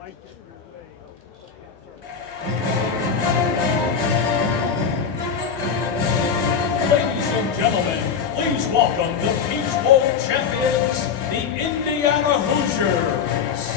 Ladies and gentlemen, please welcome the Peach Bowl champions, the Indiana Hoosiers.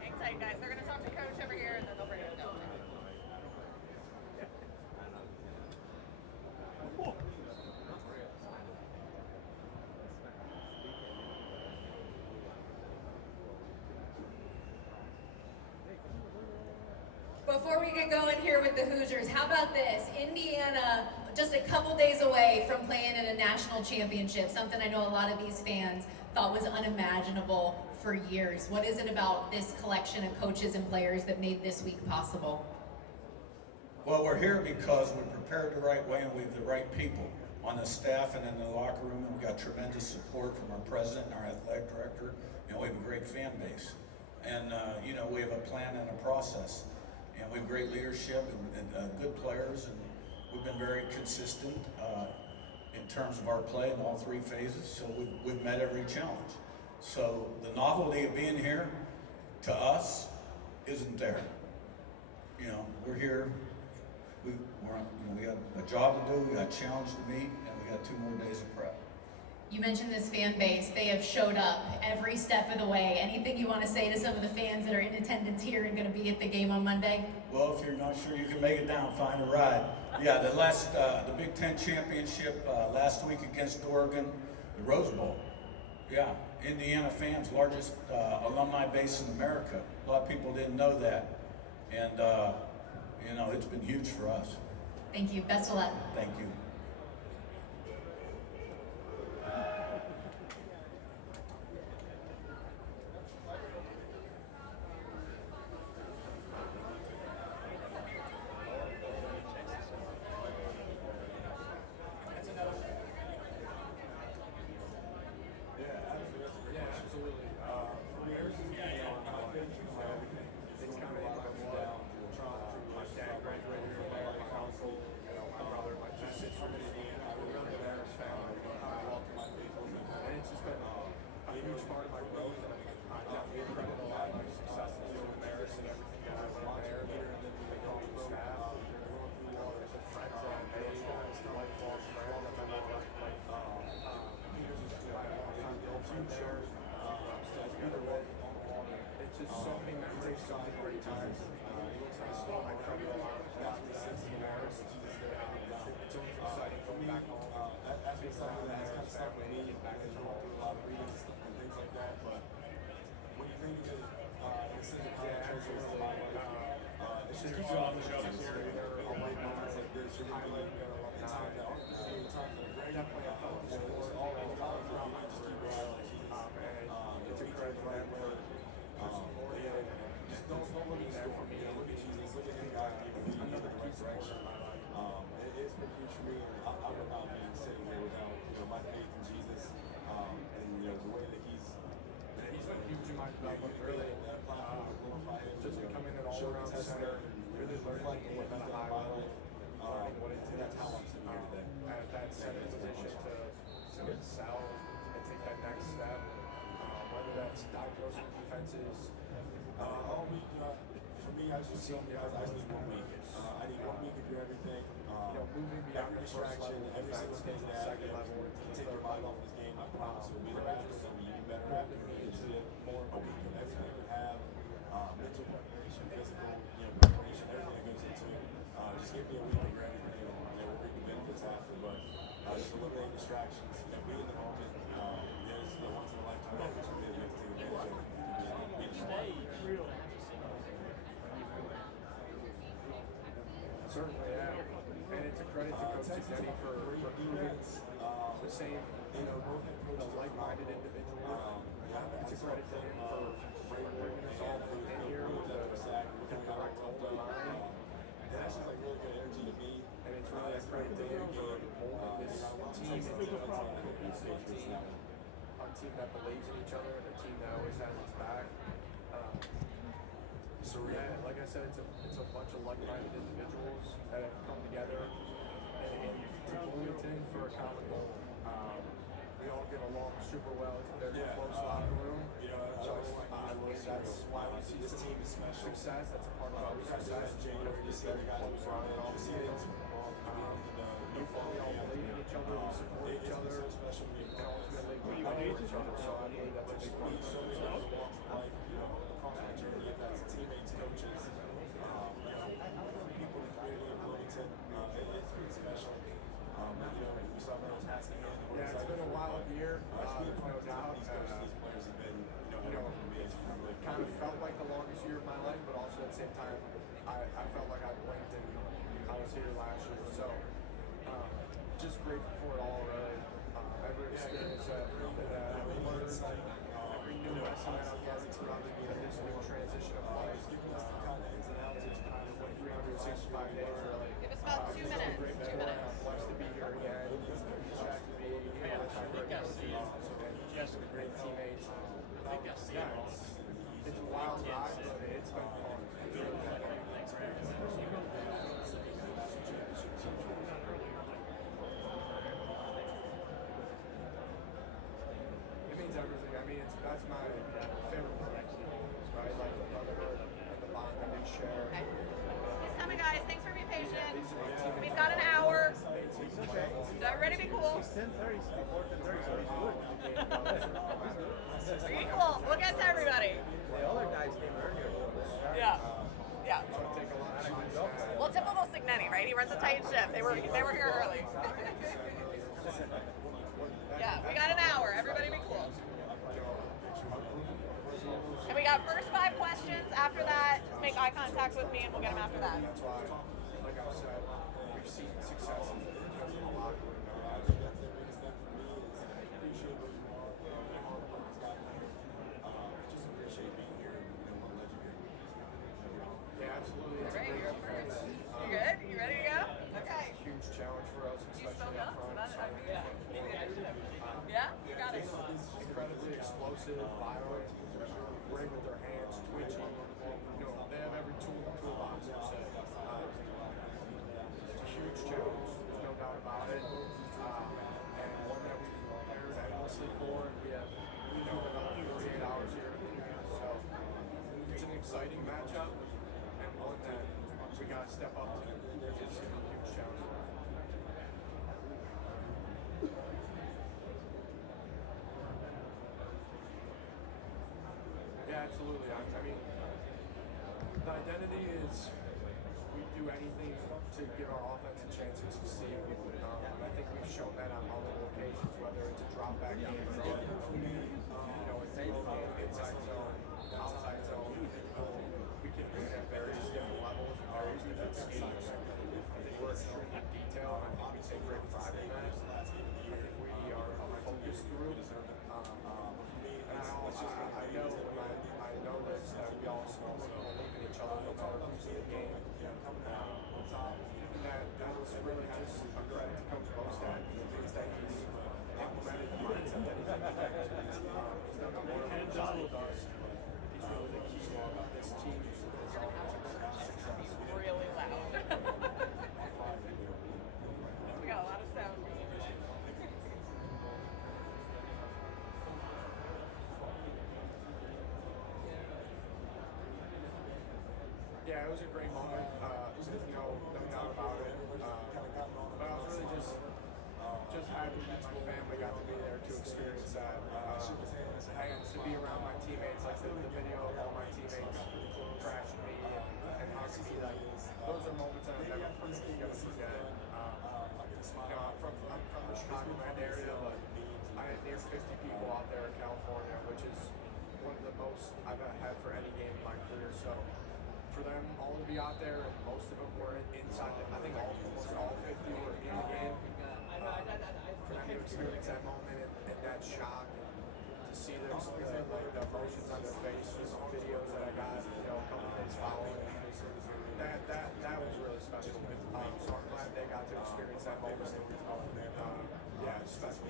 Hang tight, guys. They're going to talk to Coach over here, and then they'll bring it down. Before we get going here with the Hoosiers, how about this? Indiana, just a couple days away from playing in a national championship, something I know a lot of these fans thought was unimaginable for years. What is it about this collection of coaches and players that made this week possible? Well, we're here because we're prepared the right way and we have the right people on the staff and in the locker room, and we've got tremendous support from our president and our athletic director, and we have a great fan base. And, we have a plan and a process. And we have great leadership and good players, and we've been very consistent in terms of our play in all three phases, so we've met every challenge. So the novelty of being here, to us, isn't there. We're here, we got a job to do, we got a challenge to meet, and we got 2 more days of prep. You mentioned this fan base. They have showed up every step of the way. Anything you want to say to some of the fans that are in attendance here and going to be at the game on Monday? Well, if you're not sure you can make it down, find a ride. Yeah, the Big Ten Championship last week against Oregon, the Rose Bowl. Yeah, Indiana fans, largest alumni base in America. A lot of people didn't know that. And, it's been huge for us. Thank you. Best of luck. Thank you. I just need 1 week. I need 1 week to do everything. Moving beyond distraction, every single thing that take your mind off this game. I promise we'll be there after, we'll be even better after. It's more a week of everything we have, mental preparation, physical, preparation, everything that goes into it. Just give me a week to do everything, and we'll reap the benefits after. But just eliminate distractions, be in the moment. Certainly, yeah. And it's a credit to Coach Denny for recruiting the same, the like-minded individuals. It's a credit to him for bringing us all in here with the correct goal in mind. That's just like really good energy to me. And it's really a credit to him for molding this team into a cohesive team, a team that believes in each other, and a team that always has its back. So yeah, like I said, it's a bunch of like-minded individuals that have come together and to Bloomington for a common goal. We all get along super well. It's a very close locker room. So I believe that's why we see this team is special. Success. That's a part of our success. January, this very close around all the field. We all believe in each other. We support each other. And ultimately, we believe in each other. So I believe that's a big part of it. Across my journey, if that's teammates, coaches, people in the community in Bloomington, it's pretty special. We saw Mendoza passing in. Yeah, it's been a wild year, there's no doubt. These players have been, kind of felt like the longest year of my life, but also at the same time, I felt like I blinked and I was here last year. So, just grateful for it all, really. Every experience that I've learned, every new lesson that I've learned throughout this new transition of life. It's kind of what 365 days, really. Give us about 2 minutes. 2 minutes. I'm blessed to be here again. Jack to be here with my great coaches and just with great teammates. Yeah, it's a wild ride, but it's been fun. It's really been fun. It means everything. I mean, that's my favorite part, right? Like the brotherhood and the bond that we share. He's coming, guys. Thanks for being patient. We've got an hour. Is everybody be cool? 10:30, before 10:30, so he's good. Be cool. We'll get to everybody. The other guys came earlier. Yeah. Yeah. Well, typical Signetti, right? He runs a tight ship. They were here early. Yeah, we got an hour. Everybody be cool. And we got first 5 questions. After that, just make eye contact with me and we'll get them after that. That's why, like I said, we've seen successes because of the locker room. That's the biggest thing for me is I appreciate what you are, the hard work that's gotten here. Just appreciate being here and want to let you here. Yeah, absolutely. It's a Great, great you're defense. first. You good? You ready to go? Okay. Huge challenge for us, You especially spoke up up, so front. that, I mean, yeah, you got it. Incredibly explosive, violent, great with their hands, twitchy. They have every tool in the toolbox. It's a huge challenge. There's no doubt about it. And one that we've prepared endlessly for, and we have another 48 hours here to prepare. So it's an exciting matchup, and one that we got to step up to. It's a huge challenge for us. Yeah, absolutely. I mean, the identity is we do anything to give our offense a chance to succeed. And I think we've shown that on multiple occasions, whether it's a drop back game or a inside zone, outside zone. We can win at various different levels and various different schemes. I think we're extremely detailed, and I think we take great pride in that. I think we are a focused group. And I know this, that we all believe in each other no matter who's in the game. And that's really just a credit to Coach Bostad. Because that he's implemented the mindset that he's implemented. He's done a wonderful job with us. He's really the key to this team's success. Really loud. We got a lot of sound. Yeah, it was a great moment. No doubt about it. But I was really just happy that my family got to be there to experience that. And to be around my teammates, like the video of all my teammates crashing me and hugging me. Like those are moments that I'm never gonna forget. I'm from the Chicagoland area, but I had near 50 people out there in California, which is one of the most I've had for any game in my career. So for them all to be out there, and most of them were inside. I think almost all 50 were in the game. For them to experience that moment and that shock, to see the emotions on their face, just some videos that I got, a couple days following, that was really special. So I'm glad they got to experience that moment. Yeah, it's special.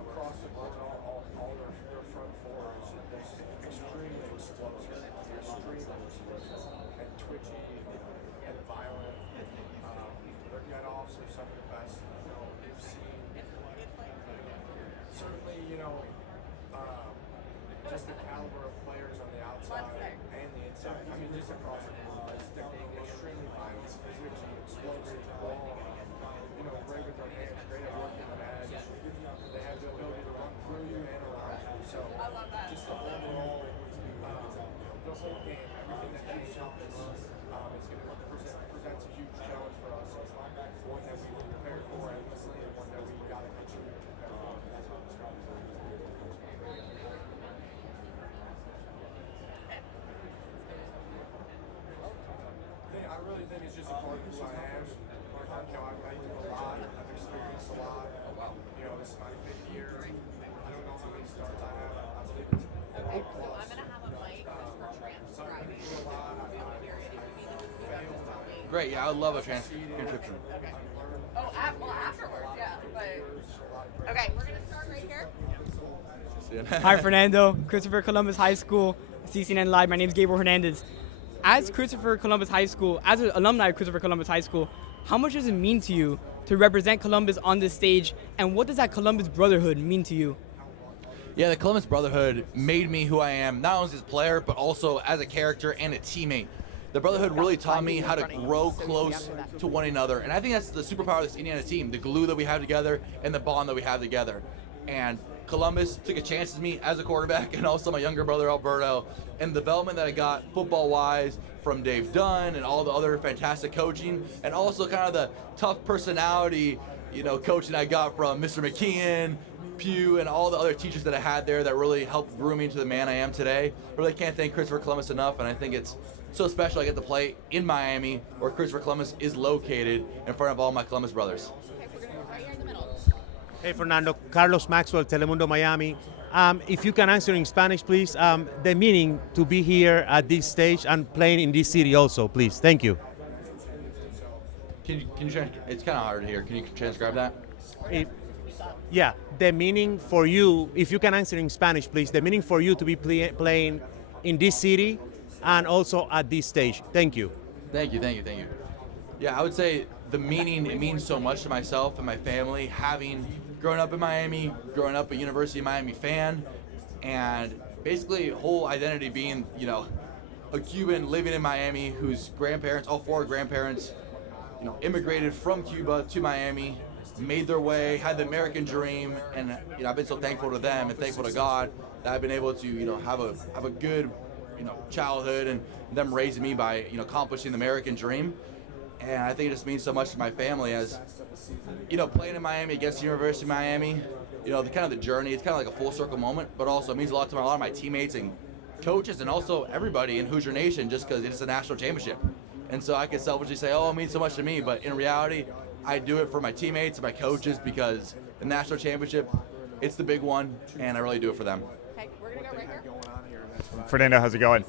Across the board, all their front fours, extremely explosive, and twitchy and violent. Their get-offs are some of the best we've seen. Certainly, just the caliber of players on the outside and the inside. I mean, just across the board, extremely violent, twitchy, explosive, raw. Great with their hands, great at working on edge. They have the ability to run through you and around you. So I love that. just the overall, the whole game, everything that they encompass, is going to presents a huge challenge for us. One that we prepared for endlessly, and one that we got to continue to prepare for. I really think it's just a part of who I am. I've been through a lot. I've experienced a lot. This is my 5th year. I don't know how many starts I have. I believe it's Okay, so I'm going to have a mic just for transcribing. Great, yeah, I would love a transcription. Okay. Oh, afterwards, yeah. But okay, we're going to start right here. Hi, Fernando. Christopher Columbus High School, CCNN Live. My name is Gabriel Hernandez. As Christopher Columbus High School, as an alumni of Christopher Columbus High School, how much does it mean to you to represent Columbus on this stage, and what does that Columbus brotherhood mean to you? Yeah, the Columbus Brotherhood made me who I am, not only as a player, but also as a character and a teammate. The Brotherhood really taught me how to grow close to one another, and I think that's the superpower of this Indiana team, the glue that we have together and the bond that we have together. And Columbus took a chance with me as a quarterback, and also my younger brother Alberto, and the development that I got football-wise from Dave Dunn and all the other fantastic coaching, and also kind of the tough personality, coaching I got from Mr. McKeon, Pugh, and all the other teachers that I had there that really helped groom me to the man I am today. Really can't thank Christopher Columbus enough, and I think it's so special I get to play in Miami, where Christopher Columbus is located, in front of all my Columbus brothers. Okay, we're going to go right here in the middle. Hey, Fernando. Carlos Maxwell, Telemundo Miami. If you can answer in Spanish, please, the meaning to be here at this stage and playing in this city also, please. Thank you. Can you it's kind of hard to hear. Can you transcribe that? Yeah, the meaning for you, if you can answer in Spanish, please, the meaning for you to be playing in this city and also at this stage. Thank you. Thank you. Yeah, I would say the meaning, it means so much to myself and my family, growing up in Miami, growing up a University of Miami fan, and basically whole identity being, a Cuban living in Miami whose grandparents, all 4 grandparents, immigrated from Cuba to Miami, made their way, had the American dream, and I've been so thankful to them and thankful to God that I've been able to, have a good, childhood, and them raising me by, accomplishing the American dream. And I think it just means so much to my family as, playing in Miami against the University of Miami, the journey, it's kind of like a full circle moment, but also it means a lot to a lot of my teammates and coaches and also everybody in Hoosier Nation just because it's a national championship. And so I could selfishly say, it means so much to me, but in reality, I do it for my teammates and my coaches because the national championship, it's the big one, and I really do it for them. Okay, we're going to go right here. Fernando, how's it going?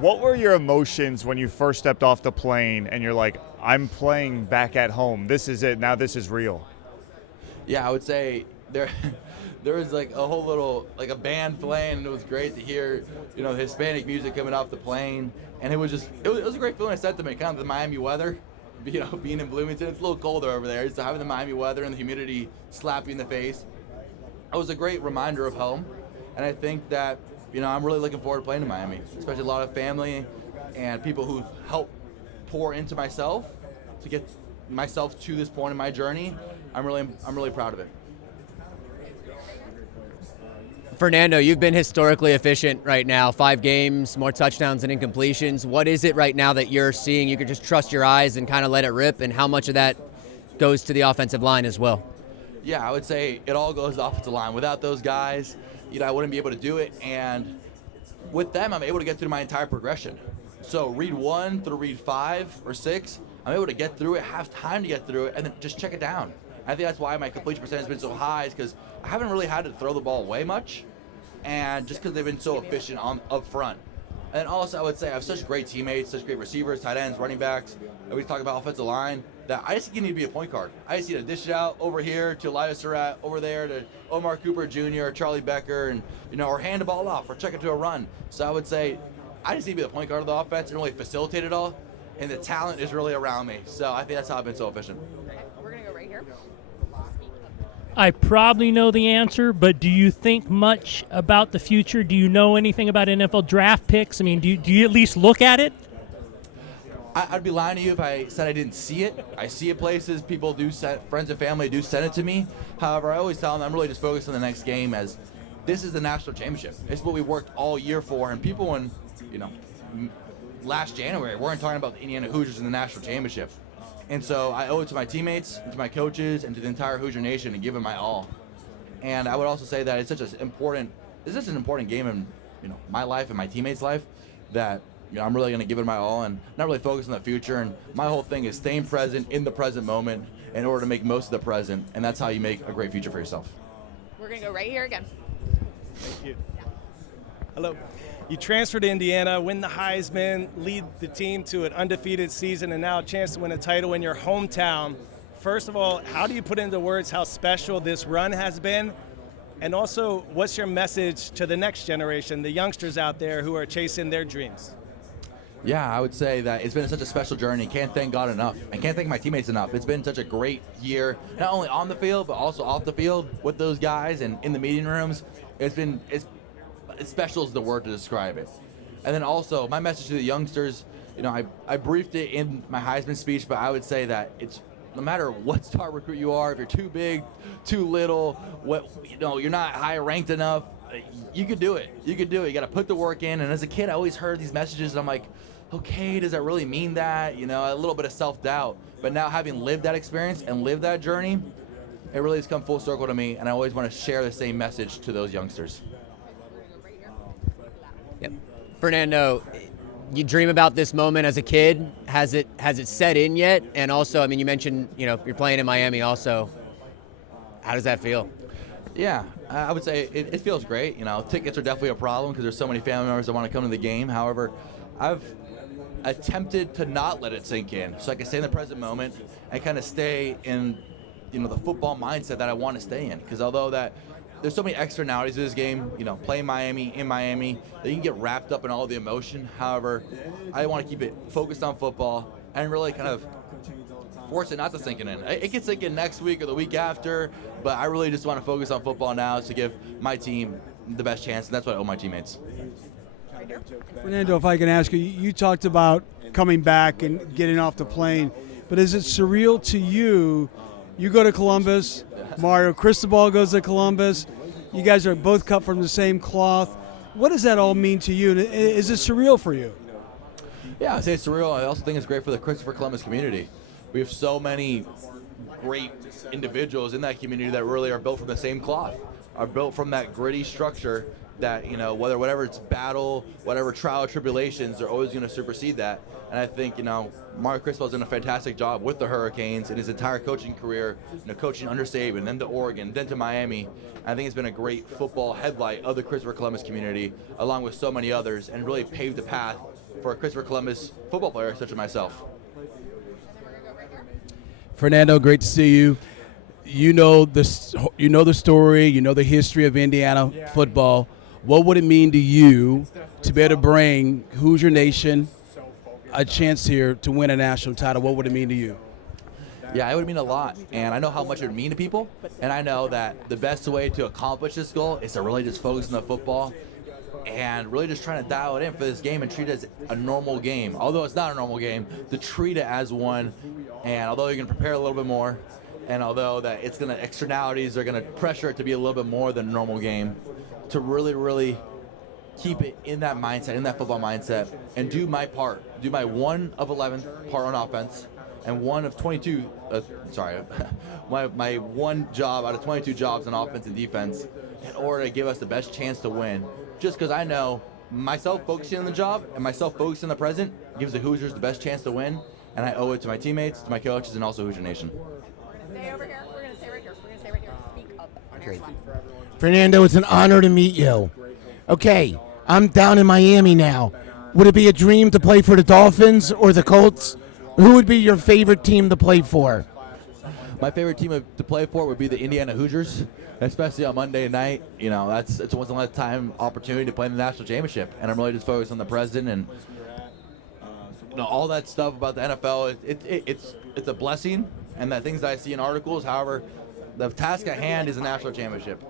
What were your emotions when you first stepped off the plane and you're like, I'm playing back at home. This is it. Now this is real. Yeah, I would say there was like a whole little, like a band playing, and it was great to hear, Hispanic music coming off the plane. And it was a great feeling. I said to me, kind of the Miami weather, being in Bloomington, it's a little colder over there. So having the Miami weather and the humidity slap you in the face, it was a great reminder of home. And I think that, I'm really looking forward to playing in Miami, especially a lot of family and people who've helped pour into myself to get myself to this point in my journey. I'm really proud of it. Fernando, you've been historically efficient right now. 5 games, more touchdowns than incompletions. What is it right now that you're seeing? You could just trust your eyes and kind of let it rip, and how much of that goes to the offensive line as well? Yeah, I would say it all goes to the offensive line. Without those guys, I wouldn't be able to do it. And with them, I'm able to get through my entire progression. So read 1 through read 5 or 6, I'm able to get through it, have time to get through it, and then just check it down. I think that's why my completion percentage has been so high, is because I haven't really had to throw the ball away much, and just because they've been so efficient up front. And also, I would say I have such great teammates, such great receivers, tight ends, running backs. And we talk about offensive line, that I just think you need to be a point guard. I just need to dish it out over here to Elias Surratt, over there to Omar Cooper Jr., or Charlie Becker, and or hand the ball off or check it to a run. So I would say I just need to be the point guard of the offense and really facilitate it all. And the talent is really around me. So I think that's how I've been so efficient. We're going to go right here. I probably know the answer, but do you think much about the future? Do you know anything about NFL draft picks? I mean, do you at least look at it? I'd be lying to you if I said I didn't see it. I see it places. People do friends and family do send it to me. However, I always tell them I'm really just focused on the next game, as this is the national championship. It's what we worked all year for. And people, when last January, weren't talking about the Indiana Hoosiers in the national championship. And so I owe it to my teammates, and to my coaches, and to the entire Hoosier Nation to give it my all. And I would also say that it's such an important game in my life and my teammates' life, that I'm really going to give it my all and not really focus on the future. And my whole thing is staying present in the present moment in order to make most of the present, and that's how you make a great future for yourself. We're going to go right here again. Thank you. Hello. You transferred to Indiana, win the Heisman, lead the team to an undefeated season, and now a chance to win a title in your hometown. First of all, how do you put into words how special this run has been? And also, what's your message to the next generation, the youngsters out there who are chasing their dreams? Yeah, I would say that it's been such a special journey. Can't thank God enough. I can't thank my teammates enough. It's been such a great year, not only on the field, but also off the field with those guys and in the meeting rooms. It's special is the word to describe it. And then also, my message to the youngsters, I briefed it in my Heisman speech, but I would say that it's no matter what star recruit you are, if you're too big, too little, you're not high ranked enough, you could do it. You could do it. You got to put the work in. And as a kid, I always heard these messages, and I'm like, okay, does that really mean that? A little bit of self-doubt. But now, having lived that experience and lived that journey, it really has come full circle to me, and I always want to share the same message to those youngsters. Yep. Fernando, you dream about this moment as a kid. Has it set in yet? And also, I mean, you mentioned, you're playing in Miami also. How does that feel? Yeah, I would say it feels great. Tickets are definitely a problem because there's so many family members that want to come to the game. However, I've attempted to not let it sink in, so I can stay in the present moment and kind of stay in, the football mindset that I want to stay in. Because although that there's so many externalities to this game, playing in Miami, that you can get wrapped up in all the emotion. However, I want to keep it focused on football and really kind of force it not to sink in. It can sink in next week or the week after, but I really just want to focus on football now to give my team the best chance, and that's what I owe my teammates. Fernando, if I can ask you, you talked about coming back and getting off the plane, but is it surreal to you? You go to Columbus, Mario Cristobal goes to Columbus, you guys are both cut from the same cloth. What does that all mean to you? And is it surreal for you? Yeah, I say it's surreal. I also think it's great for the Christopher Columbus community. We have so many great individuals in that community that really are built from the same cloth, are built from that gritty structure that, whatever it's battle, whatever trial or tribulations, they're always going to supersede that. And I think, Mario Cristobal's done a fantastic job with the Hurricanes in his entire coaching career, coaching under Saban, then to Oregon, then to Miami. I think it's been a great football headlight of the Christopher Columbus community, along with so many others, and really paved the path for a Christopher Columbus football player such as myself. Fernando, great to see you. You know the story, you know the history of Indiana football. What would it mean to you to be able to bring Hoosier Nation a chance here to win a national title? What would it mean to you? Yeah, it would mean a lot, and I know how much it would mean to people, and I know that the best way to accomplish this goal is to really just focus on the football and really just trying to dial it in for this game and treat it as a normal game. Although it's not a normal game, to treat it as one, and although you're going to prepare a little bit more, and although that externalities are going to pressure it to be a little bit more than a normal game, to really, really keep it in that mindset, in that football mindset, and do my part, do my 1 of 11 part on offense, and 1 of 22, my one job out of 22 jobs on offense and defense in order to give us the best chance to win. Just because I know myself focusing on the job and myself focusing on the present gives the Hoosiers the best chance to win, and I owe it to my teammates, to my coaches, and also Hoosier Nation. Stay over here. We're going to stay right here. We're going to stay right here. Speak up. Okay. Fernando, it's an honor to meet you. Okay, I'm down in Miami now. Would it be a dream to play for the Dolphins or the Colts? Who would be your favorite team to play for? My favorite team to play for would be the Indiana Hoosiers, especially on Monday night. You know, it's a once in a lifetime opportunity to play in the national championship, and I'm really just focused on the present and all that stuff about the NFL. It's a blessing, and the things that I see in articles. However, the task at hand is a national championship,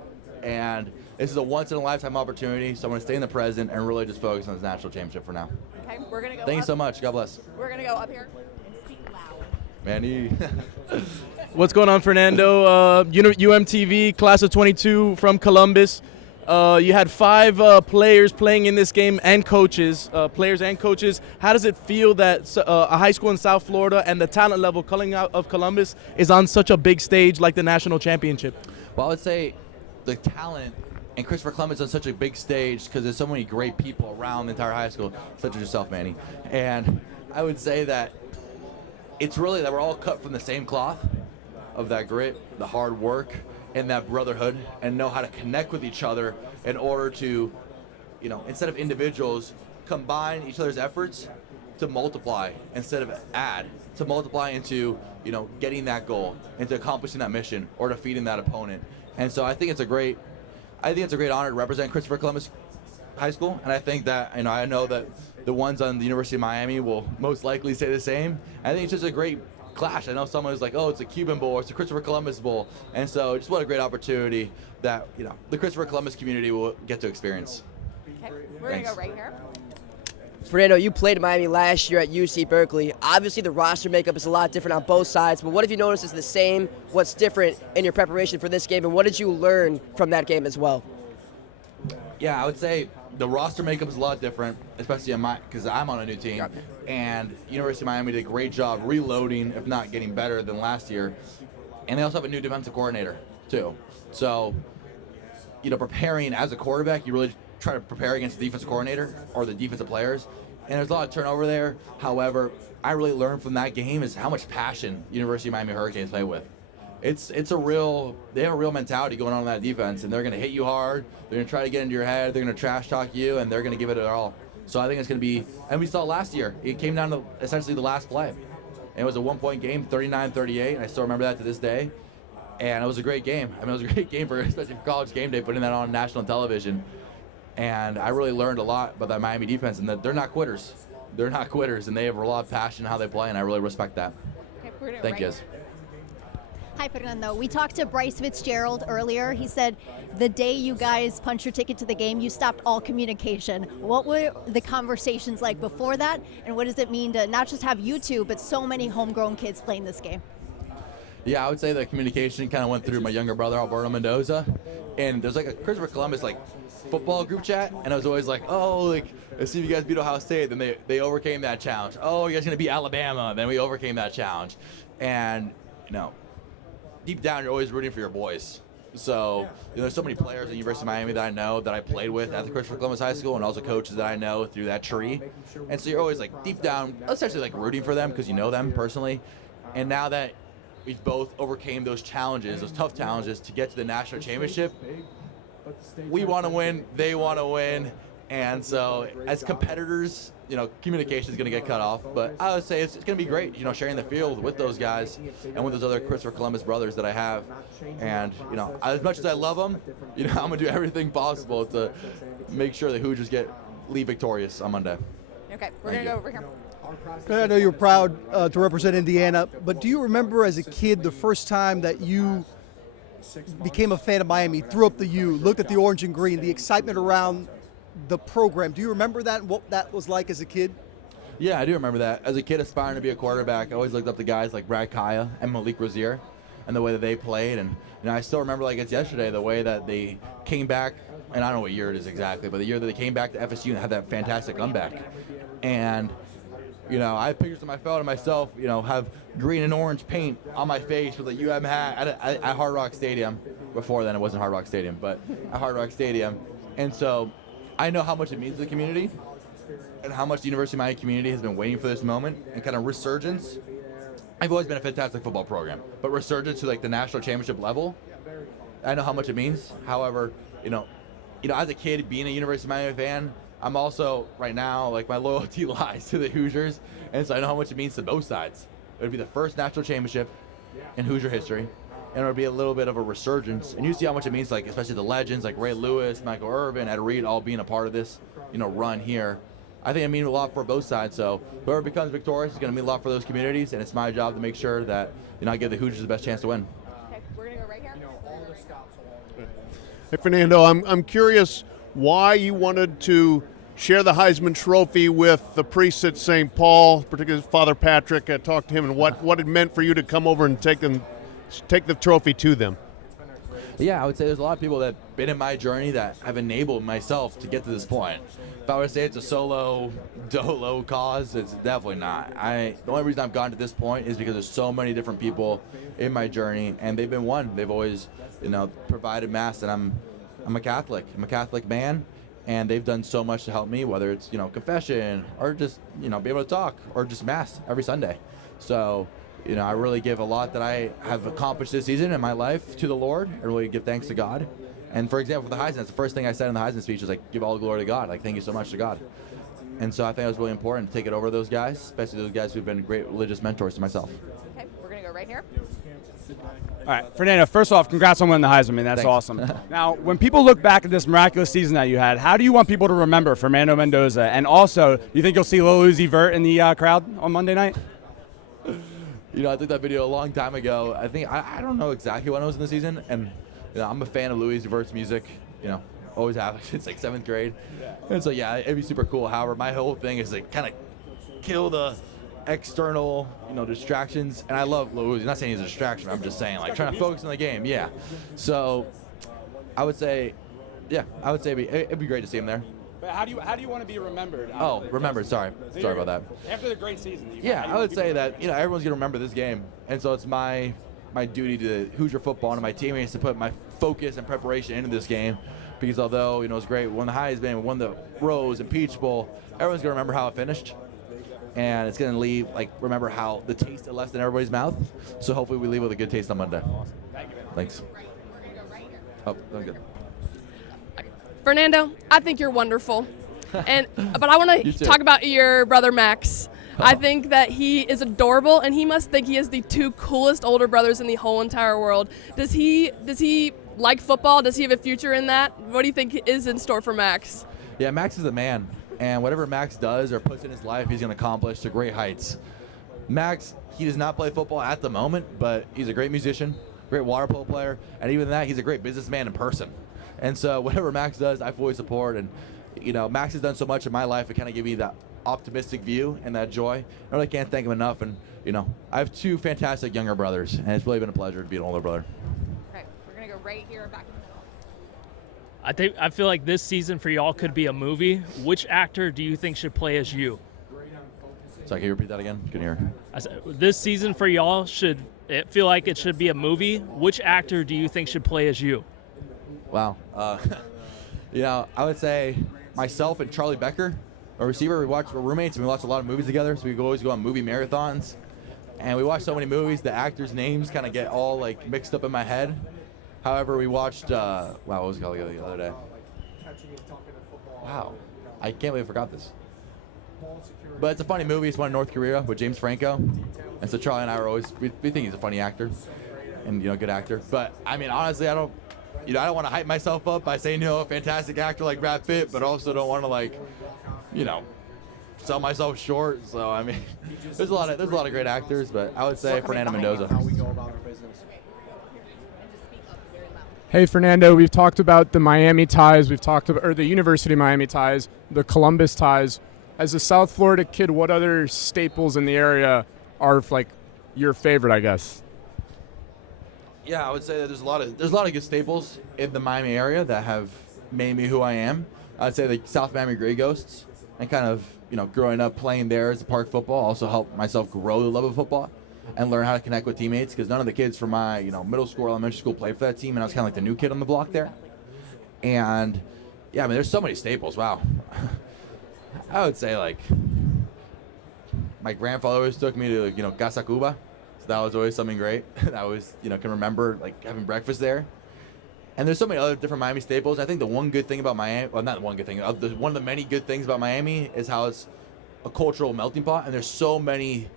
and this is a once in a lifetime opportunity. So I'm going to stay in the present and really just focus on this national championship for now. Okay, we're going to go Thank you so much. God bless. We're going to go up here and speak loud. Manny. What's going on, Fernando? UMTV, class of 22 from Columbus. You had 5 players playing in this game and coaches, players and coaches. How does it feel that a high school in South Florida and the talent level coming out of Columbus is on such a big stage like the national championship? Well, I would say the talent and Christopher Columbus on such a big stage because there's so many great people around the entire high school, such as yourself, Manny. And I would say that it's really that we're all cut from the same cloth of that grit, the hard work, and that brotherhood, and know how to connect with each other in order to, instead of individuals, combine each other's efforts to multiply instead of add, to multiply into, getting that goal, into accomplishing that mission, or defeating that opponent. And so I think it's a great honor to represent Christopher Columbus High School, and I think that, I know that the ones on the University of Miami will most likely say the same. I think it's just a great clash. I know someone who's like, oh, it's a Cuban Bowl, it's a Christopher Columbus Bowl, and so just what a great opportunity that the Christopher Columbus community will get to experience. Okay, we're going to go right here. Fernando, you played in Miami last year at UC Berkeley. Obviously, the roster makeup is a lot different on both sides, but what have you noticed is the same? What's different in your preparation for this game, and what did you learn from that game as well? Yeah, I would say the roster makeup is a lot different, especially because I'm on a new team, and University of Miami did a great job reloading, if not getting better than last year. And they also have a new defensive coordinator, too. So, preparing as a quarterback, you really try to prepare against the defensive coordinator or the defensive players. And there's a lot of turnover there. However, I really learned from that game is how much passion University of Miami Hurricanes play with. They have a real mentality going on in that defense, and they're going to hit you hard. They're going to try to get into your head. They're going to trash talk you, and they're going to give it their all. So I think it's going to be, and we saw last year, it came down to essentially the last play. And it was a 1-point game, 39-38, and I still remember that to this day. And it was a great game. I mean, it was a great game especially for College Game Day, putting that on national television. And I really learned a lot about that Miami defense, and that they're not quitters. They're not quitters, and they have a lot of passion in how they play, and I really respect that. Okay, Thank you. Hi, Fernando. We talked to Bryce Fitzgerald earlier. He said the day you guys punched your ticket to the game, you stopped all communication. What were the conversations like before that, and what does it mean to not just have you two, but so many homegrown kids playing this game? Yeah, I would say the communication kind of went through my younger brother, Alberto Mendoza, and there's like a Christopher Columbus football group chat, and I was always like, let's see if you guys beat Ohio State. Then they overcame that challenge. Oh, you guys gonna beat Alabama? Then we overcame that challenge, and deep down, you're always rooting for your boys. So there's so many players at the University of Miami that I know that I played with at the Christopher Columbus High School, and also coaches that I know through that tree. And so you're always deep down, essentially rooting for them because you know them personally. And now that we've both overcame those challenges, those tough challenges to get to the national championship, we want to win, they want to win. And so as competitors, communication is going to get cut off. But I would say it's going to be great, sharing the field with those guys and with those other Christopher Columbus brothers that I have. And, as much as I love them, I'm going to do everything possible to make sure the Hoosiers leave victorious on Monday. Okay, we're going to go over here. I know you're proud to represent Indiana, but do you remember as a kid the first time that you became a fan of Miami, threw up the U, looked at the orange and green, the excitement around the program? Do you remember that and what that was like as a kid? Yeah, I do remember that. As a kid aspiring to be a quarterback, I always looked up to guys like Brad Kaya and Malik Rozier and the way that they played. And I still remember like it's yesterday, the way that they came back and I don't know what year it is exactly, but the year that they came back to FSU and had that fantastic comeback. And, I have pictures of my phone of myself, have green and orange paint on my face with a UM hat at Hard Rock Stadium. Before then, it wasn't Hard Rock Stadium, but at Hard Rock Stadium. And so I know how much it means to the community and how much the University of Miami community has been waiting for this moment and kind of resurgence. I've always been a fantastic football program, but resurgence to like the national championship level, I know how much it means. However, as a kid being a University of Miami fan, I'm also right now like my loyalty lies to the Hoosiers, and so I know how much it means to both sides. It would be the first national championship in Hoosier history, and it would be a little bit of a resurgence. And you see how much it means, like especially the legends like Ray Lewis, Michael Irvin, Ed Reed, all being a part of this, run here. I think it means a lot for both sides. So whoever becomes victorious is going to mean a lot for those communities, and it's my job to make sure that I give the Hoosiers the best chance to win. Okay, we're gonna go right here. Hey, Fernando, I'm curious why you wanted to share the Heisman Trophy with the priests at St. Paul, particularly Father Patrick. I talked to him, and what it meant for you to come over and take the trophy to them. Yeah, I would say there's a lot of people that have been in my journey that have enabled myself to get to this point. If I were to say it's a solo, dolo cause, it's definitely not. The only reason I've gotten to this point is because there's so many different people in my journey, and they've been one. They've always, provided Mass, and I'm a Catholic. I'm a Catholic man, and they've done so much to help me, whether it's, confession or just, be able to talk or just Mass every Sunday. So, I really give a lot that I have accomplished this season in my life to the Lord. I really give thanks to God. And for example, for the Heisman, that's the first thing I said in the Heisman speech was like, give all the glory to God. Like, thank you so much to God. And so I think it was really important to take it over to those guys, especially those guys who've been great religious mentors to myself. Okay, we're gonna go right here. All right, Fernando, first off, congrats on winning the Heisman. Man, that's Thanks. awesome. Now, when people look back at this miraculous season that you had, how do you want people to remember Fernando Mendoza? And also, do you think you'll see Lil Uzi Vert in the crowd on Monday night? I took that video a long time ago. I think I don't know exactly when I was in the season, and I'm a fan of Louis Vert's music. Always have since like 7th grade. And so yeah, it'd be super cool. However, my whole thing is to kind of kill the external, distractions. And I love Louis. I'm not saying he's a distraction. I'm just saying like trying to focus on the game. Yeah. So I would say, it'd be great to see him there. But how do you want to be remembered? Oh, remembered. Sorry about that. After the great season. Yeah, I would say that everyone's gonna remember this game, and so it's my duty to Hoosier football and to my teammates to put my focus and preparation into this game, because although it's great, we won the Heisman, we won the Rose and Peach Bowl, everyone's gonna remember how it finished, and it's gonna remember how the taste it left in everybody's mouth. So hopefully we leave with a good taste on Monday. Thanks. Oh, I'm good. Fernando, I think you're wonderful. But I want to talk about your brother Max. I think that he is adorable, and he must think he is the 2 coolest older brothers in the whole entire world. Does he like football? Does he have a future in that? What do you think is in store for Max? Yeah, Max is the man, and whatever Max does or puts in his life, he's going to accomplish to great heights. Max, he does not play football at the moment, but he's a great musician, great water polo player, and even that, he's a great businessman in person. And so whatever Max does, I fully support. And, Max has done so much in my life. It kind of gave me that optimistic view and that joy. I really can't thank him enough. And, I have 2 fantastic younger brothers, and it's really been a pleasure to be an older brother. Okay, we're going to go right here back in the middle. I feel like this season for y'all could be a movie. Which actor do you think should play as you? Sorry, can you repeat that again? Couldn't hear. I said, this season for y'all it feel like it should be a movie. Which actor do you think should play as you? Wow. I would say myself and Charlie Becker, a receiver. We're roommates, and we watch a lot of movies together, so we always go on movie marathons. And we watch so many movies, the actors' names kind of get all mixed up in my head. However, we watched, what was it called the other day? Wow. I can't believe I forgot this. But it's a funny movie. It's one in North Korea with James Franco. And so Charlie and I we think he's a funny actor and, good actor. But, I mean, honestly, I don't want to hype myself up by saying, a fantastic actor like Brad Pitt, but also don't want to sell myself short. So I mean, there's a lot of great actors, but I would say Fernando Mendoza. Hey Fernando, we've talked about the Miami ties, we've talked about the University of Miami ties, the Columbus ties. As a South Florida kid, what other staples in the area are your favorite, I guess? Yeah, I would say that there's a lot of good staples in the Miami area that have made me who I am. I'd say the South Miami Grey Ghosts, and kind of, growing up playing there as a park football also helped myself grow the love of football and learn how to connect with teammates, because none of the kids from my, middle school or elementary school played for that team, and I was kind of like the new kid on the block there. And yeah, I mean, there's so many staples. Wow. I would say, like, my grandfather always took me to, Casa Cuba. So that was always something great. I always, can remember, like, having breakfast there. And there's so many other different Miami staples. I think the one good thing about Miami, well, not one good thing, one of the many good things about Miami is how it's a cultural melting pot. And there's so many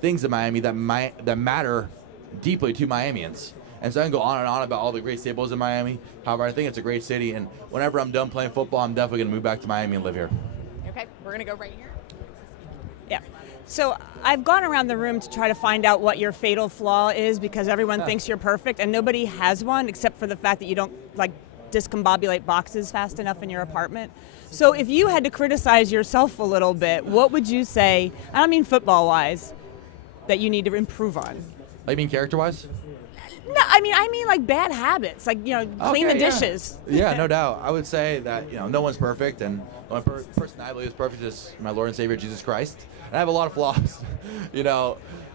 things in Miami that matter deeply to Miamians. And so I can go on and on about all the great staples in Miami. However, I think it's a great city. And whenever I'm done playing football, I'm definitely going to move back to Miami and live here. Okay, we're going to go right here. Yeah. So I've gone around the room to try to find out what your fatal flaw is, because everyone thinks you're perfect and nobody has one except for the fact that you don't discombobulate boxes fast enough in your apartment. So if you had to criticize yourself a little bit, what would you say, I don't mean football-wise, that you need to improve on? You mean character-wise? No, I mean like bad habits, like, clean the dishes. Yeah, no doubt. I would say that, no one's perfect, and the only person I believe is perfect is my Lord and Savior, Jesus Christ. And I have a lot of flaws. I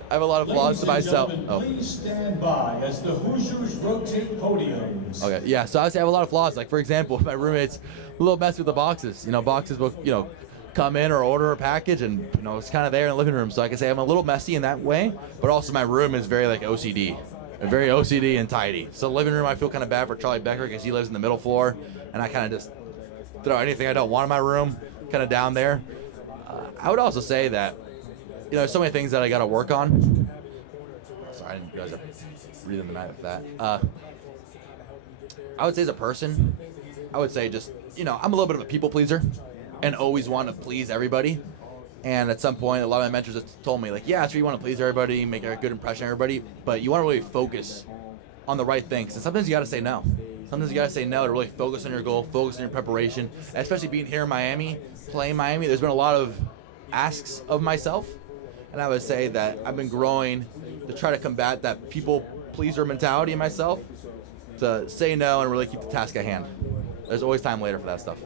have a lot of flaws to myself. Please stand by as the Hoosiers rotate podiums. Okay, yeah, so I would say I have a lot of flaws. Like, for example, my roommate's a little messy with the boxes. Boxes will, come in or order a package, and, it's kind of there in the living room. So I can say I'm a little messy in that way, but also my room is very, OCD. Very OCD and tidy. So the living room, I feel kind of bad for Charlie Becker because he lives in the middle floor, and I kind of just throw anything I don't want in my room kind of down there. I would also say that, there's so many things that I got to work on. Sorry, I didn't realize I breathed in the night with that. I would say as a person, I would say just, I'm a little bit of a people pleaser and always want to please everybody. And at some point, a lot of my mentors have told me, yeah, sure, you want to please everybody, make a good impression on everybody, but you want to really focus on the right things. And sometimes you got to say no. Sometimes you got to say no to really focus on your goal, focus on your preparation. And especially being here in Miami, playing Miami, there's been a lot of asks of myself. And I would say that I've been growing to try to combat that people pleaser mentality in myself, to say no and really keep the task at hand. There's always time later for that stuff.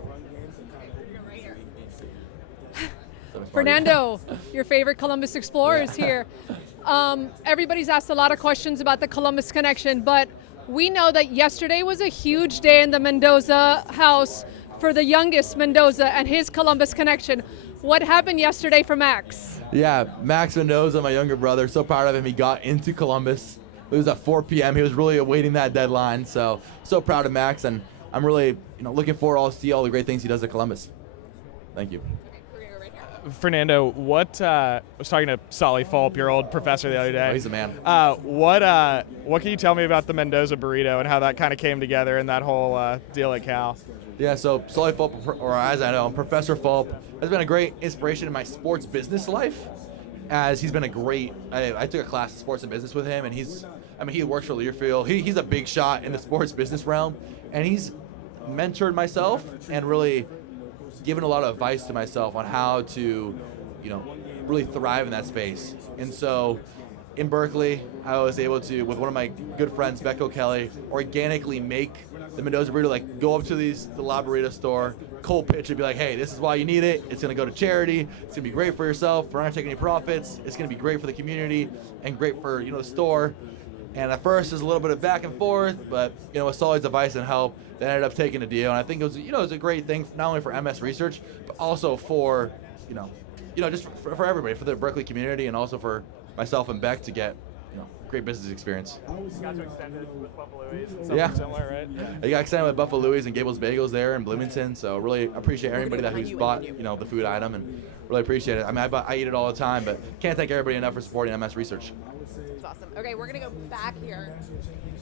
Fernando, your favorite Columbus Explorer is here. Everybody's asked a lot of questions about the Columbus connection, but we know that yesterday was a huge day in the Mendoza house for the youngest Mendoza and his Columbus connection. What happened yesterday for Max? Yeah, Max Mendoza, my younger brother, so proud of him. He got into Columbus. It was at 4 p.m. He was really awaiting that deadline, so proud of Max, and I'm really looking forward to see all the great things he does at Columbus. Thank you. Fernando, I was talking to Solly Fulp, your old professor, the other day. Oh, he's a man. What can you tell me about the Mendoza burrito and how that kind of came together and that whole deal at Cal? Yeah, so Solly Fulp, or as I know, Professor Fulp, has been a great inspiration in my sports business life, as he's been a great, I took a class in sports and business with him, and he works for Learfield. He's a big shot in the sports business realm, and he's mentored myself and really given a lot of advice to myself on how to, really thrive in that space. And so in Berkeley, I was able to, with one of my good friends, Becco Kelly, organically make the Mendoza burrito, go up to the La Burrito store, cold pitch and be like, hey, this is why you need it. It's going to go to charity. It's going to be great for yourself. We're not taking any profits. It's going to be great for the community and great for, the store. And at first, there's a little bit of back and forth, but, with Solly's advice and help, they ended up taking a deal. And I think it was, it was a great thing, not only for MS Research, but also for, just for everybody, for the Berkeley community, and also for myself and Beck to get, great business experience. You got extended with Buffalo Louie's. Yeah. Similar, right? I got extended with Buffalo Louie's and Gable's Bagels there in Bloomington. So really appreciate everybody who's bought, the food item, and really appreciate it. I mean, I eat it all the time, but can't thank everybody enough for supporting MS Research. That's awesome. Okay, we're going to go back here.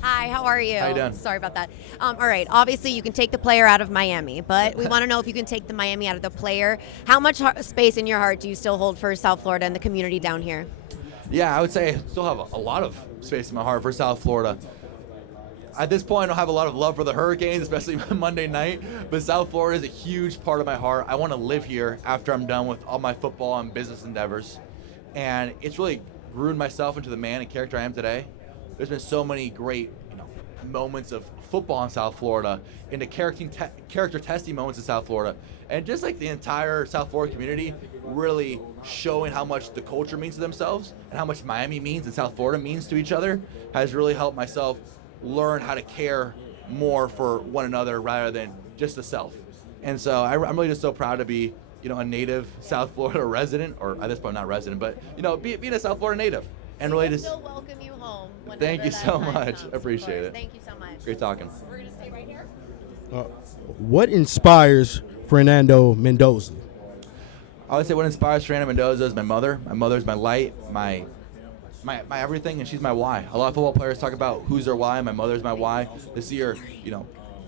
Hi, how are you? How you doing? Sorry about that. All right, obviously you can take the player out of Miami, but we want to know if you can take the Miami out of the player. How much space in your heart do you still hold for South Florida and the community down here? Yeah, I would say I still have a lot of space in my heart for South Florida. At this point, I don't have a lot of love for the Hurricanes, especially Monday night, but South Florida is a huge part of my heart. I want to live here after I'm done with all my football and business endeavors, and it's really groomed myself into the man and character I am today. There's been so many great, moments of football in South Florida, into character testing moments in South Florida, and just like the entire South Florida community really showing how much the culture means to themselves and how much Miami means and South Florida means to each other has really helped myself learn how to care more for one another rather than just the self. And so I'm really just so proud to be, a native South Florida resident, or at this point not resident, but being a South Florida native, and really just We'll welcome you home. thank you so much. I appreciate it. Thank you so much. Great talking. We're gonna stay right here. What inspires Fernando Mendoza? I would say what inspires Fernando Mendoza is my mother. My mother's my light, my everything, and she's my why. A lot of football players talk about who's their why. My mother's my why. To see her,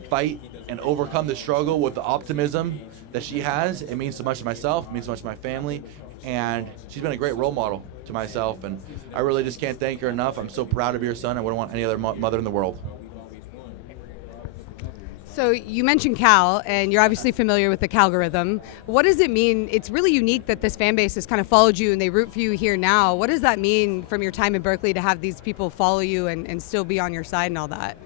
fight and overcome the struggle with the optimism that she has, it means so much to myself, it means so much to my family, and she's been a great role model to myself, and I really just can't thank her enough. I'm so proud to be her son. I wouldn't want any other mother in the world. So you mentioned Cal, and you're obviously familiar with the Calgorithm. What does it mean? It's really unique that this fan base has kind of followed you and they root for you here now. What does that mean from your time in Berkeley to have these people follow you and still be on your side and all that?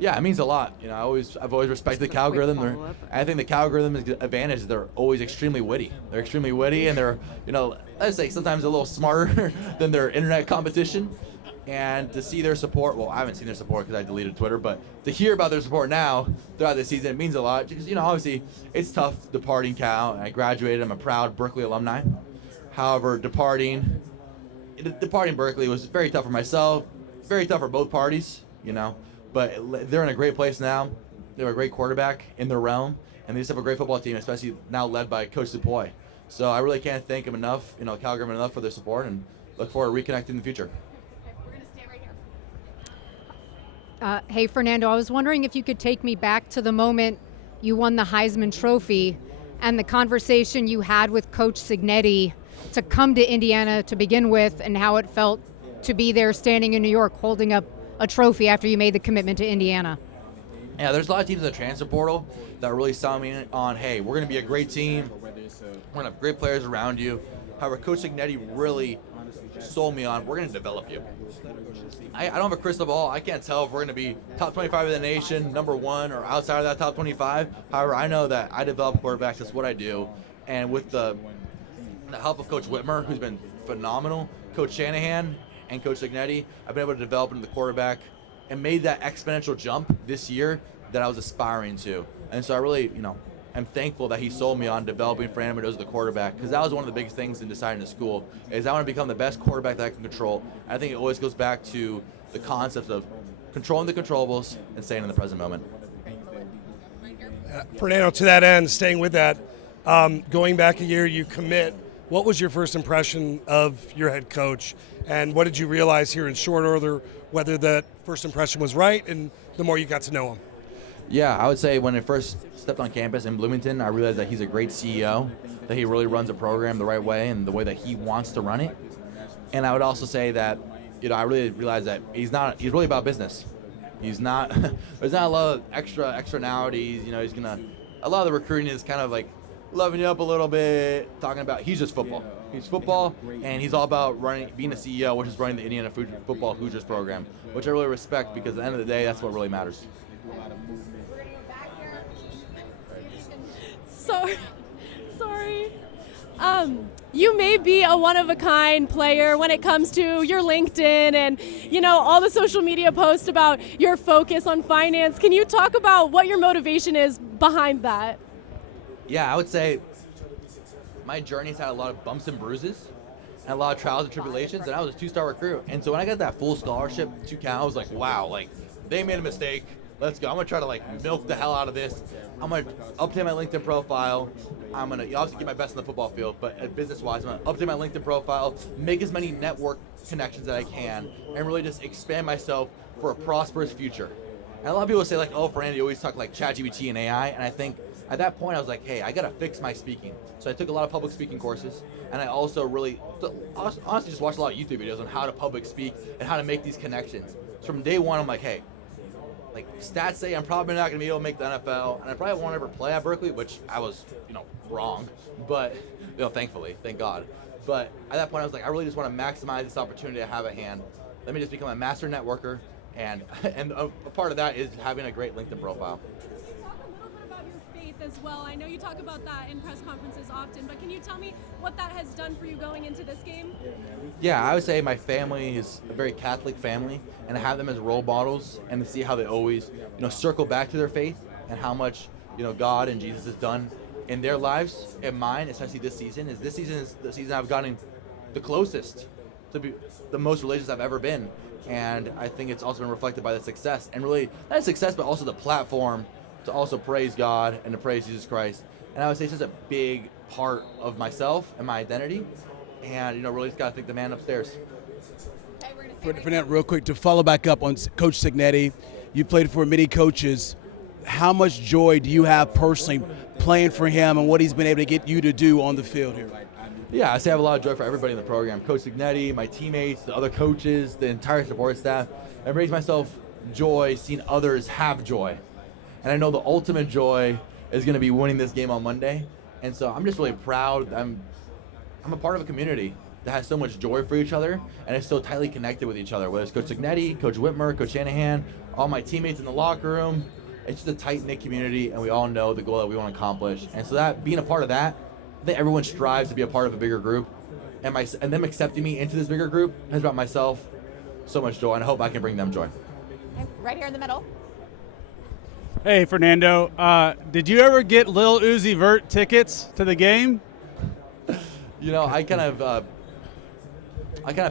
Yeah, it means a lot. I've always respected the Calgorithm. I think the Calgorithm's advantage is they're always extremely witty. They're extremely witty, and they're, let's say sometimes a little smarter than their internet competition. And to see their support, well, I haven't seen their support because I deleted Twitter, but to hear about their support now throughout the season, it means a lot because, obviously it's tough departing Cal. I graduated. I'm a proud Berkeley alumni. However, departing Berkeley was very tough for myself, very tough for both parties, but they're in a great place now. They have a great quarterback in their realm, and they just have a great football team, especially now led by Coach Dupoy. So I really can't thank them enough, Calgary enough for their support, and look forward to reconnecting in the future. Hey, Fernando, I was wondering if you could take me back to the moment you won the Heisman Trophy and the conversation you had with Coach Cignetti to come to Indiana to begin with, and how it felt to be there standing in New York holding up a trophy after you made the commitment to Indiana. Yeah, there's a lot of teams in the transfer portal that are really selling me on, hey, we're going to be a great team. We're going to have great players around you. However, Coach Cignetti really sold me on, we're going to develop you. I don't have a crystal ball. I can't tell if we're going to be top 25 of the nation, number one, or outside of that top 25. However, I know that I develop quarterbacks. That's what I do. And with the help of Coach Whitmer, who's been phenomenal, Coach Shanahan, and Coach Cignetti, I've been able to develop into the quarterback and made that exponential jump this year that I was aspiring to. And so I really, I'm thankful that he sold me on developing Fernando Mendoza the quarterback, because that was one of the biggest things in deciding to school, is I want to become the best quarterback that I can control. And I think it always goes back to the concept of controlling the controllables and staying in the present moment. Fernando, to that end, staying with that, going back a year, you commit. What was your first impression of your head coach, and what did you realize here in short order, whether that first impression was right and the more you got to know him? Yeah, I would say when I first stepped on campus in Bloomington, I realized that he's a great CEO, that he really runs a program the right way and the way that he wants to run it. And I would also say that, I really realized that he's really about business. He's not, there's not a lot of externalities, a lot of the recruiting is kind of like loving you up a little bit, talking about, he's just football. He's football, and he's all about being a CEO, which is running the Indiana Football Hoosiers program, which I really respect, because at the end of the day, that's what really matters. Sorry. You may be a one-of-a-kind player when it comes to your LinkedIn and, all the social media posts about your focus on finance. Can you talk about what your motivation is behind that? Yeah, I would say my journey's had a lot of bumps and bruises and a lot of trials and tribulations, and I was a 2-star recruit. And so when I got that full scholarship to Cal, I was like, wow, they made a mistake. Let's go. I'm going to try to milk the hell out of this. I'm going to update my LinkedIn profile. I'm going to obviously get my best in the football field, but business-wise, I'm going to update my LinkedIn profile, make as many network connections that I can, and really just expand myself for a prosperous future. And a lot of people say, Fernando, you always talk ChatGPT and AI, and I think at that point I was like, hey, I got to fix my speaking. So I took a lot of public speaking courses, and I also really, honestly, just watched a lot of YouTube videos on how to public speak and how to make these connections. So from day one, I'm like, hey, stats say I'm probably not going to be able to make the NFL, and I probably won't ever play at Berkeley, which I was, wrong. But, thankfully, thank God. But at that point, I was like, I really just want to maximize this opportunity I have at hand. Let me just become a master networker, And a part of that is having a great LinkedIn profile. Faith as well. I know you talk about that in press conferences often, but can you tell me what that has done for you going into this game? Yeah, I would say my family is a very Catholic family, and to have them as role models and to see how they always, circle back to their faith and how much, God and Jesus has done in their lives and mine, especially this season is the season I've gotten the closest to be the most religious I've ever been. And I think it's also been reflected by the success, and really not success, but also the platform to also praise God and to praise Jesus Christ. And I would say it's just a big part of myself and my identity. And, really just got to thank the man upstairs. Fernando, real quick, to follow back up on Coach Signetti, you played for many coaches. How much joy do you have personally playing for him and what he's been able to get you to do on the field here? Yeah, I say I have a lot of joy for everybody in the program. Coach Signetti, my teammates, the other coaches, the entire support staff. It brings myself joy seeing others have joy. And I know the ultimate joy is going to be winning this game on Monday. And so I'm just really proud. I'm a part of a community that has so much joy for each other and is so tightly connected with each other. Whether it's Coach Signetti, Coach Whitmer, Coach Shanahan, all my teammates in the locker room. It's just a tight-knit community, and we all know the goal that we want to accomplish. And so that being a part of that, I think everyone strives to be a part of a bigger group. And them accepting me into this bigger group has brought myself so much joy, and I hope I can bring them joy. Okay, right here in the middle. Hey, Fernando. Did you ever get Lil Uzi Vert tickets to the game? I kind of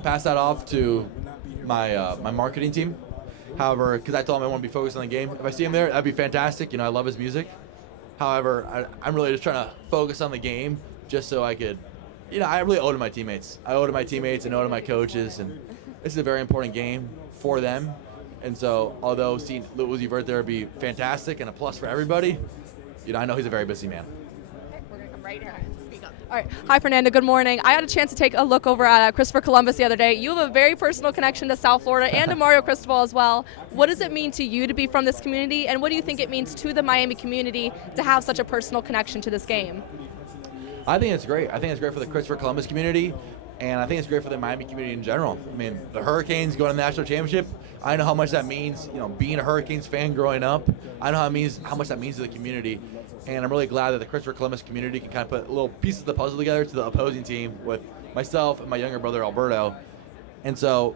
passed that off to my marketing team. However, because I told him I want to be focused on the game. If I see him there, that'd be fantastic. I love his music. However, I'm really just trying to focus on the game just so I could, I really owe to my teammates. I owe to my teammates and owe to my coaches, and this is a very important game for them. And so, although seeing Lil Uzi Vert there would be fantastic and a plus for everybody, I know he's a very busy man. Okay, we're going to come right here. Speak up. All right. Hi, Fernando. Good morning. I had a chance to take a look over at Christopher Columbus the other day. You have a very personal connection to South Florida and to Mario Cristobal as well. What does it mean to you to be from this community, and what do you think it means to the Miami community to have such a personal connection to this game? I think it's great. I think it's great for the Christopher Columbus community, and I think it's great for the Miami community in general. I mean, the Hurricanes going to the national championship, I know how much that means, being a Hurricanes fan growing up. I know how much that means to the community. And I'm really glad that the Christopher Columbus community can kind of put little pieces of the puzzle together to the opposing team with myself and my younger brother, Alberto. And so,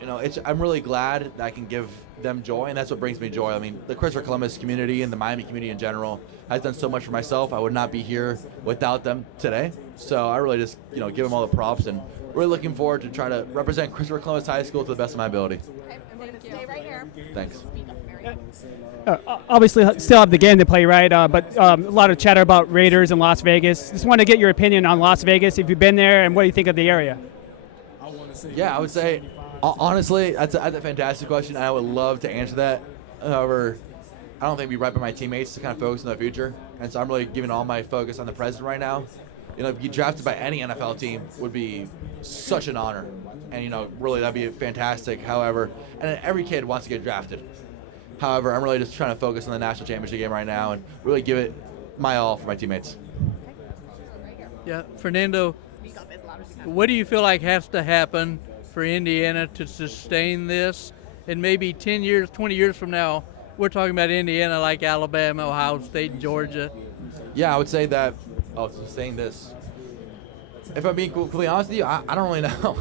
I'm really glad that I can give them joy, and that's what brings me joy. I mean, the Christopher Columbus community and the Miami community in general has done so much for myself. I would not be here without them today. So I really just, give them all the props, and really looking forward to try to represent Christopher Columbus High School to the best of my ability. Okay, I'm going to stay right here. Thanks. Obviously, still have the game to play, right? But a lot of chatter about Raiders in Las Vegas. Just want to get your opinion on Las Vegas, if you've been there, and what do you think of the area? Yeah, I would say, honestly, that's a fantastic question. I would love to answer that. However, I don't think it'd be right by my teammates to kind of focus on the future. And so I'm really giving all my focus on the present right now. To be drafted by any NFL team would be such an honor. And, really that'd be fantastic. However, and every kid wants to get drafted. However, I'm really just trying to focus on the national championship game right now and really give it my all for my teammates. Yeah, Fernando, what do you feel like has to happen for Indiana to sustain this? And maybe 10 years, 20 years from now, we're talking about Indiana like Alabama, Ohio State, Georgia. Yeah, I would say that, sustain this. If I'm being completely honest with you, I don't really know.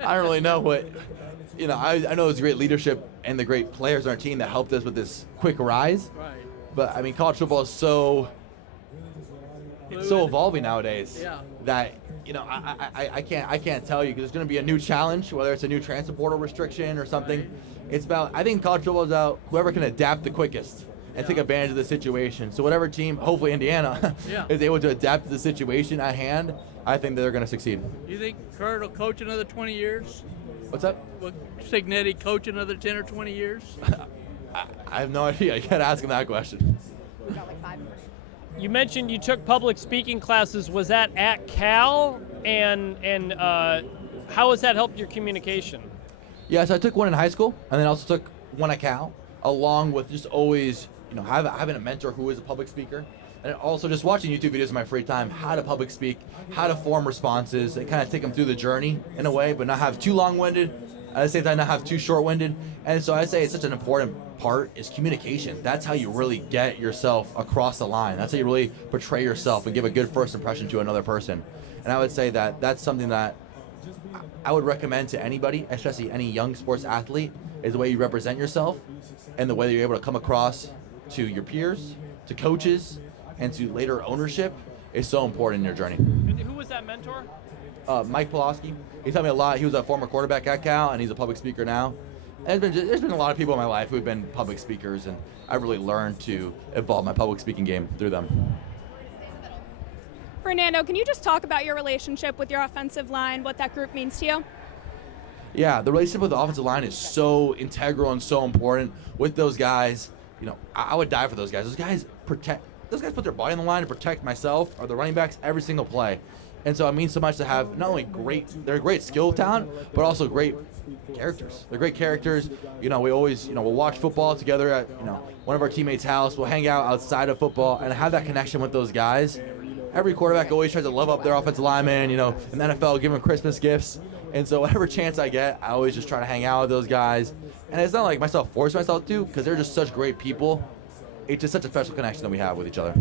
I don't really know what, I know there's great leadership and the great players on our team that helped us with this quick rise. Right. But, I mean, college football is so evolving nowadays. Yeah. That, I can't tell you, because there's going to be a new challenge, whether it's a new transfer portal restriction or something. Right. It's about, I think college football is about whoever can adapt the quickest and take advantage of the situation. So whatever team, hopefully Indiana, is able to adapt to the situation at hand, I think they're going to succeed. Do you think Kurt will coach another 20 years? What's up? Will Signetti coach another 10 or 20 years? I have no idea. You got to ask him that question. You mentioned you took public speaking classes. Was that at Cal? And how has that helped your communication? Yeah, so I took one in high school, and then also took one at Cal, along with just always, having a mentor who is a public speaker, and also just watching YouTube videos in my free time, how to public speak, how to form responses, and kind of take them through the journey in a way, but not have too long-winded, At the same time, not have too short-winded. And so I say it's such an important part is communication. That's how you really get yourself across the line. That's how you really portray yourself and give a good first impression to another person. And I would say that that's something that I would recommend to anybody, especially any young sports athlete, is the way you represent yourself and the way that you're able to come across to your peers, to coaches, and to later ownership is so important in your journey. And who was that mentor? Mike Pulaski. He taught me a lot. He was a former quarterback at Cal, and he's a public speaker now. And there's been a lot of people in my life who have been public speakers, and I really learned to evolve my public speaking game through them. Fernando, can you just talk about your relationship with your offensive line, what that group means to you? Yeah, the relationship with the offensive line is so integral and so important. With those guys, I would die for those guys. Those guys put their body on the line to protect myself or the running backs every single play. And so it means so much to have not only they're great skill talent, but also great characters. They're great characters. We always, we'll watch football together at, one of our teammates' house. We'll hang out outside of football and have that connection with those guys. Every quarterback always tries to love up their offensive lineman, in the NFL, give them Christmas gifts. And so whatever chance I get, I always just try to hang out with those guys. And it's not like force myself to, because they're just such great people. It's just such a special connection that we have with each other.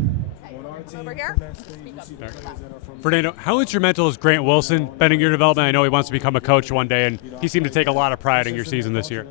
Over here. Fernando, how instrumental is Grant Wilson been in your development? I know he wants to become a coach one day, and he seemed to take a lot of pride in your season this year.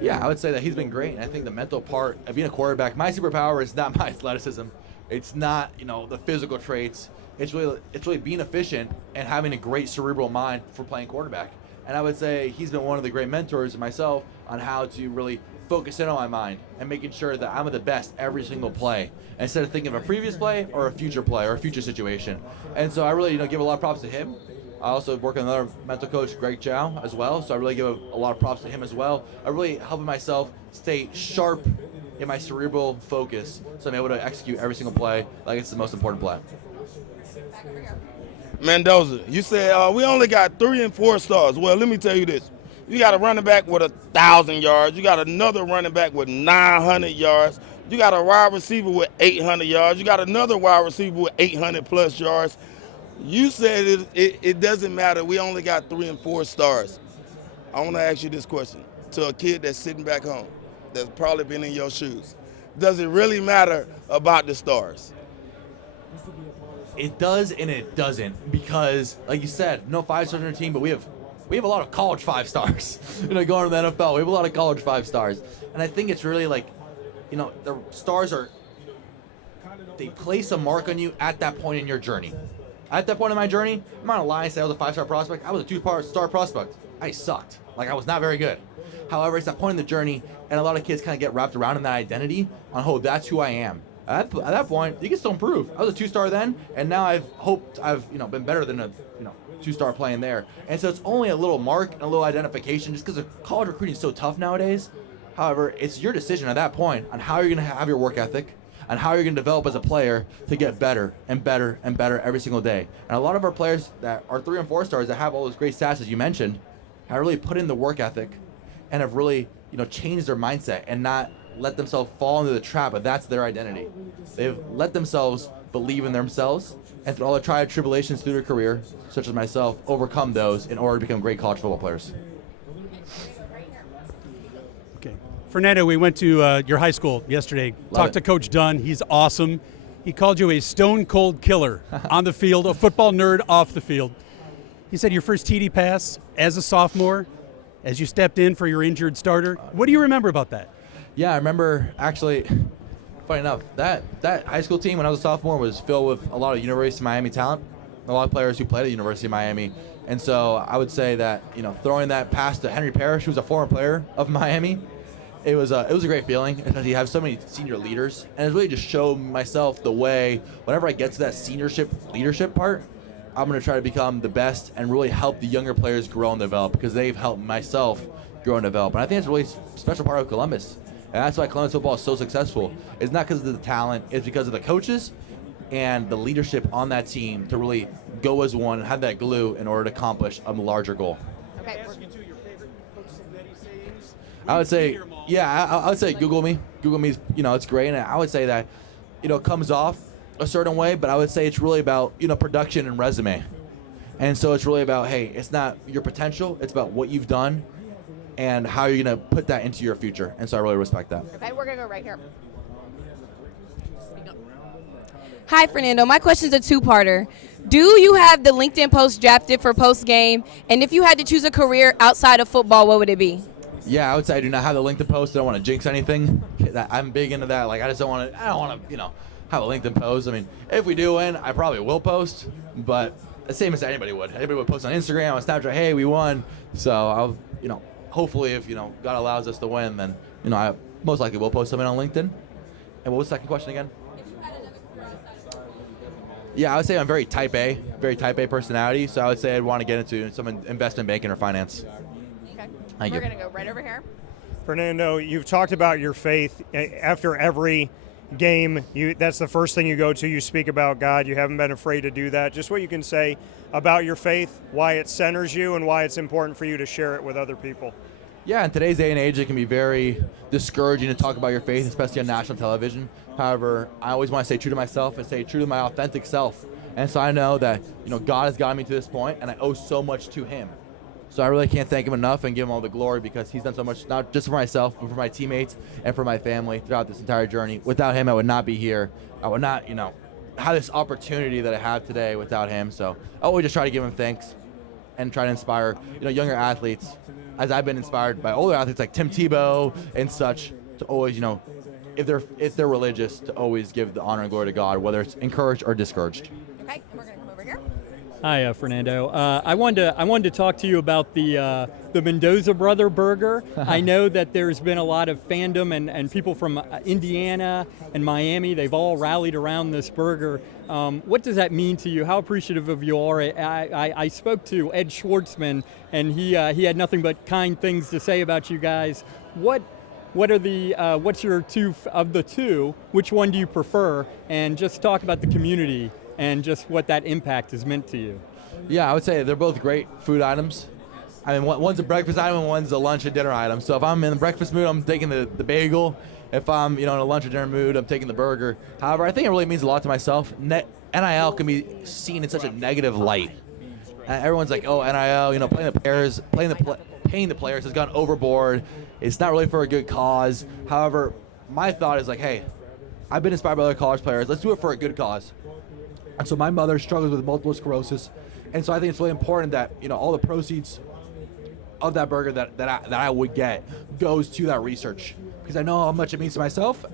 Yeah, I would say that he's been great. And I think the mental part of being a quarterback, my superpower is not my athleticism. It's not, the physical traits. It's really being efficient and having a great cerebral mind for playing quarterback. And I would say he's been one of the great mentors myself on how to really focus in on my mind and making sure that I'm at the best every single play instead of thinking of a previous play or a future play or a future situation. And so I really, give a lot of props to him. I also work with another mental coach, Greg Chow, as well. So I really give a lot of props to him as well. I really helping myself stay sharp in my cerebral focus so I'm able to execute every single play like it's the most important play. Mendoza, you said we only got 3 and 4 stars. Well, let me tell you this. You got a running back with 1,000 yards. You got another running back with 900 yards. You got a wide receiver with 800 yards. You got another wide receiver with 800 plus yards. You said it doesn't matter. We only got 3 and 4 stars. I want to ask you this question to a kid that's sitting back home, that's probably been in your shoes. Does it really matter about the stars? It does and it doesn't, because like you said, no 5-stars on our team, but we have a lot of college 5-stars. Going to the NFL, we have a lot of college 5-stars. And I think it's really like, the stars they place a mark on you at that point in your journey. At that point in my journey, I'm not gonna lie and say I was a 5-star prospect. I was a 2-star prospect. I sucked. I was not very good. However, it's that point in the journey, and a lot of kids kind of get wrapped around in that identity on, that's who I am. At that point, you can still improve. I was a 2-star then, and now I've been better than a 2-star playing there. And so it's only a little mark and a little identification just because college recruiting is so tough nowadays. However, it's your decision at that point on how you're going to have your work ethic and how you're going to develop as a player to get better and better and better every single day. And a lot of our players that are 3 and 4 stars that have all those great stats as you mentioned have really put in the work ethic and have really changed their mindset and not let themselves fall into the trap, but that's their identity. They've let themselves believe in themselves, and through all the trial tribulations through their career, such as myself, overcome those in order to become great college football players. Okay. Fernando, we went to your high school yesterday. Talked to Coach Dunn. He's awesome. He called you a stone cold killer on the field, a football nerd off the field. He said your first TD pass as a sophomore, as you stepped in for your injured starter. What do you remember about that? Yeah, I remember actually, funny enough, that high school team when I was a sophomore was filled with a lot of University of Miami talent, a lot of players who played at the University of Miami. And so I would say that, throwing that pass to Henry Parrish, who was a former player of Miami, it was a great feeling, because you have so many senior leaders. And it really just showed myself the way, whenever I get to that leadership part, I'm going to try to become the best and really help the younger players grow and develop, because they've helped myself grow and develop. And I think it's a really special part of Columbus. And that's why Columbus football is so successful. It's not because of the talent, it's because of the coaches and the leadership on that team to really go as one and have that glue in order to accomplish a larger goal. Okay. I would say, I would say Google me. Google me, it's great. And I would say that, it comes off a certain way, but I would say it's really about, production and resume. And so it's really about, hey, it's not your potential, it's about what you've done and how you're going to put that into your future. And so I really respect that. Okay, we're gonna go right here. Speak up. Hi, Fernando. My question is a two-parter. Do you have the LinkedIn post drafted for post-game? And if you had to choose a career outside of football, what would it be? Yeah, I would say I do not have the LinkedIn post. I don't want to jinx anything. I'm big into that. Like, I don't want to, have a LinkedIn post. I mean, if we do win, I probably will post, but the same as anybody would. Anybody would post on Instagram, on Snapchat, hey, we won. So I'll, hopefully if, God allows us to win, then, I most likely will post something on LinkedIn. And what was the second question again? Yeah, I would say I'm very type A personality. So I would say I'd want to get into some investment banking or finance. Okay. Thank you. We're gonna go right over here. Fernando, you've talked about your faith. After every game, that's the first thing you go to. You speak about God. You haven't been afraid to do that. Just what you can say about your faith, why it centers you, and why it's important for you to share it with other people. Yeah, in today's day and age, it can be very discouraging to talk about your faith, especially on national television. However, I always want to stay true to myself and stay true to my authentic self. And so I know that, God has gotten me to this point, and I owe so much to him. So I really can't thank him enough and give him all the glory, because he's done so much, not just for myself, but for my teammates and for my family throughout this entire journey. Without him, I would not be here. I would not, have this opportunity that I have today without him. So I always just try to give him thanks and try to inspire, younger athletes, as I've been inspired by older athletes like Tim Tebow and such, to always, if they're religious, to always give the honor and glory to God, whether it's encouraged or discouraged. Okay, and we're gonna come over here. Hi, Fernando. I wanted to talk to you about the Mendoza brother burger. I know that there's been a lot of fandom and people from Indiana and Miami. They've all rallied around this burger. What does that mean to you? How appreciative of you are? I spoke to Ed Schwartzman, and he had nothing but kind things to say about you guys. What's your two of the two? Which one do you prefer? And just talk about the community and just what that impact has meant to you. Yeah, I would say they're both great food items. I mean, one's a breakfast item and one's a lunch and dinner item. So if I'm in the breakfast mood, I'm taking the bagel. If I'm, in a lunch or dinner mood, I'm taking the burger. However, I think it really means a lot to myself. NIL can be seen in such a negative light. Everyone's like, oh, NIL, paying the players has gone overboard. It's not really for a good cause. However, my thought is like, hey, I've been inspired by other college players. Let's do it for a good cause. And so my mother struggles with multiple sclerosis, and so I think it's really important that all the proceeds of that burger that I would get goes to that research, because I know how much it means to myself.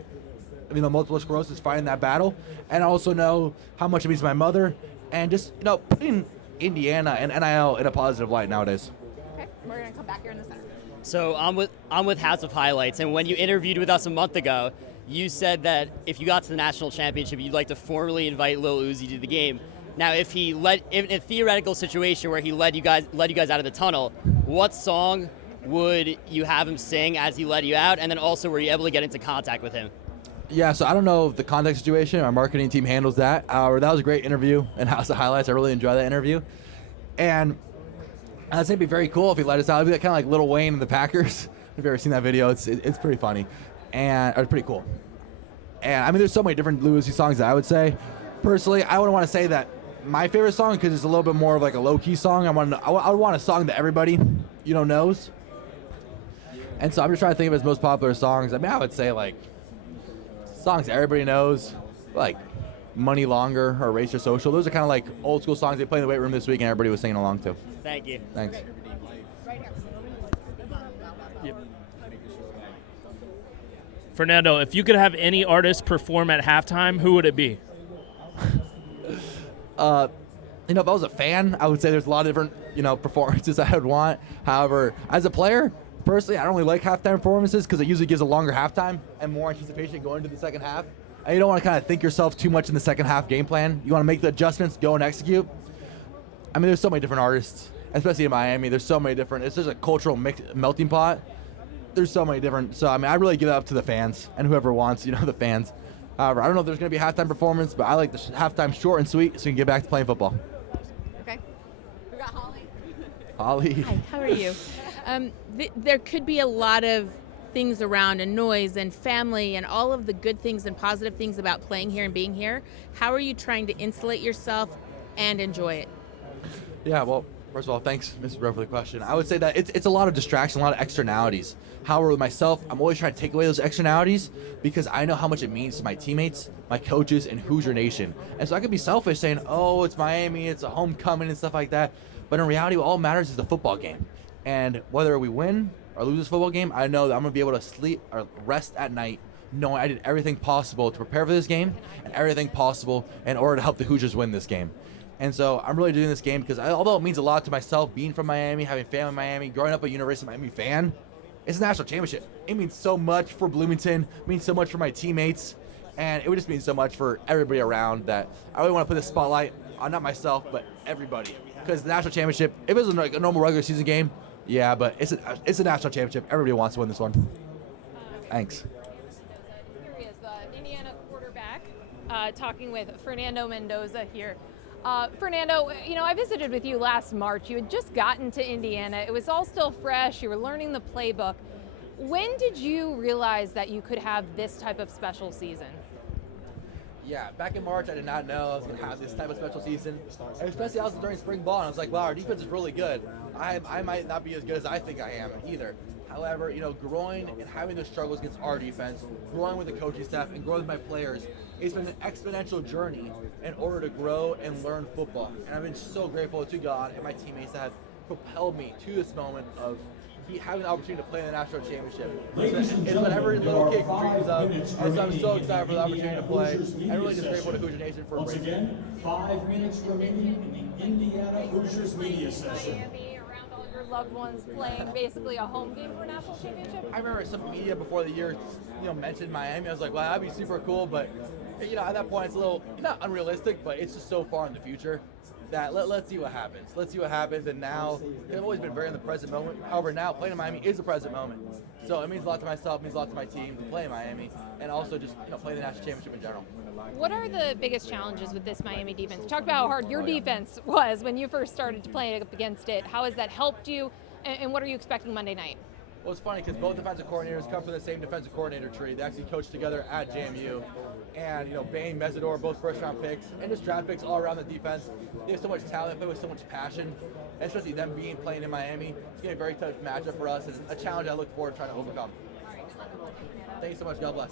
I mean, the multiple sclerosis, fighting that battle, and I also know how much it means to my mother, and just putting Indiana and NIL in a positive light nowadays. Okay, we're gonna come back here in the center. So I'm with House of Highlights, and when you interviewed with us a month ago, you said that if you got to the national championship, you'd like to formally invite Lil Uzi to the game. Now, if in a theoretical situation where he led you guys out of the tunnel, what song would you have him sing as he led you out? And then also, were you able to get into contact with him? Yeah, so I don't know the contact situation. Our marketing team handles that. That was a great interview in House of Highlights. I really enjoyed that interview. And I think it'd be very cool if he let us out. It'd be kind of like Lil Wayne and the Packers. If you've ever seen that video, it's pretty funny. And it's pretty cool. And I mean, there's so many different Lil Uzi songs that I would say. Personally, I would want to say that my favorite song, because it's a little bit more of like a low-key song, I would want a song that everybody, knows. And so I'm just trying to think of his most popular songs. I mean, I would say like songs that everybody knows, like Money Longer or Race Your Social. Those are kind of like old school songs they played in the weight room this week and everybody was singing along to. Thank you. Thanks. Fernando, if you could have any artist perform at halftime, who would it be? If I was a fan, I would say there's a lot of different, performances I would want. However, as a player, personally, I don't really like halftime performances because it usually gives a longer halftime and more anticipation going into the second half. And you don't want to kind of think yourself too much in the second half game plan. You want to make the adjustments, go and execute. I mean, there's so many different artists, especially in Miami. There's so many different. It's just a cultural melting pot. There's so many different. So, I mean, I really give it up to the fans and whoever wants, the fans. However, I don't know if there's going to be a halftime performance, but I like the halftime short and sweet so you can get back to playing football. Okay. We got Holly. Holly. Hi, how are you? There could be a lot of things around and noise and family and all of the good things and positive things about playing here and being here. How are you trying to insulate yourself and enjoy it? Yeah, well, First of all, thanks, Mr. Bro, for the question. I would say that it's a lot of distraction, a lot of externalities. However, with myself, I'm always trying to take away those externalities because I know how much it means to my teammates, my coaches, and Hoosier Nation. And so I could be selfish saying, oh, it's Miami, it's a homecoming and stuff like that. But in reality, what all matters is the football game. And whether we win or lose this football game, I know that I'm going to be able to sleep or rest at night knowing I did everything possible to prepare for this game and everything possible in order to help the Hoosiers win this game. And so I'm really doing this game because although it means a lot to myself, being from Miami, having family in Miami, growing up a University of Miami fan, it's a national championship. It means so much for Bloomington, it means so much for my teammates, and it would just mean so much for everybody around that I really want to put the spotlight on not myself, but everybody. Because the national championship, if it was like a normal regular season game, yeah, but it's a national championship. Everybody wants to win this one. Thanks. Here he is, the Indiana quarterback, talking with Fernando Mendoza here. Fernando, you know, I visited with you last March. You had just gotten to Indiana. It was all still fresh. You were learning the playbook. When did you realize that you could have this type of special season? Yeah, back in March, I did not know I was going to have this type of special season. And especially also during spring ball, and I was like, wow, our defense is really good. I might not be as good as I think I am either. However, you know, growing and having those struggles against our defense, growing with the coaching staff, and growing with my players, it's been an exponential journey in order to grow and learn football. And I've been so grateful to God and my teammates that have propelled me to this moment of having the opportunity to play in the national championship. It's what every little kid dreams of. And so I'm so excited for the opportunity to play. I'm really just grateful to Hoosier Nation for Once again, 5 minutes remaining in the Indiana Hoosiers media session. Miami, around all your loved ones, playing basically a home game for a national championship? I remember some media before the year, mentioned Miami. I was like, wow, that'd be super cool. But, at that point, it's a little, not unrealistic, but it's just so far in the future that let's see what happens. Let's see what happens. And now, they've always been very in the present moment. However, now playing in Miami is the present moment. So it means a lot to myself, it means a lot to my team to play in Miami, and also just play the national championship in general. What are the biggest challenges with this Miami defense? Talk about how hard your defense was when you first started to play up against it. How has that helped you, and what are you expecting Monday night? Well, it's funny because both defensive coordinators come from the same defensive coordinator tree. They actually coached together at JMU. And, Bain, Mesidor, both first-round picks, and just draft picks all around the defense. They have so much talent, they play with so much passion, and especially them playing in Miami. It's going to be a very tough matchup for us, and a challenge I look forward to trying to overcome. Thank you so much. God bless.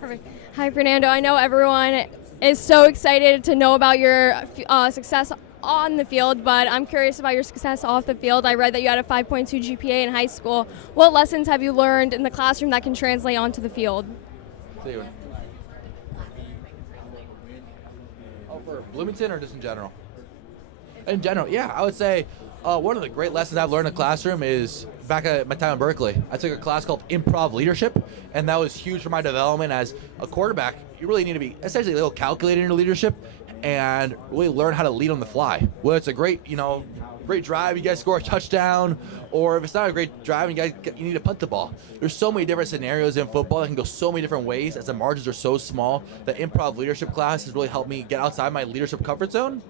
Perfect. Hi, Fernando. I know everyone is so excited to know about your success on the field, but I'm curious about your success off the field. I read that you had a 5.2 GPA in high school. What lessons have you learned in the classroom that can translate onto the field? For Bloomington or just in general? In general, yeah. I would say one of the great lessons I've learned in the classroom is back at my time in Berkeley. I took a class called Improv Leadership, and that was huge for my development as a quarterback. You really need to be essentially a little calculated in your leadership and really learn how to lead on the fly. Whether it's a great drive, you guys score a touchdown, or if it's not a great drive and you need to punt the ball. There's so many different scenarios in football that can go so many different ways as the margins are so small. The improv leadership class has really helped me get outside my leadership comfort zone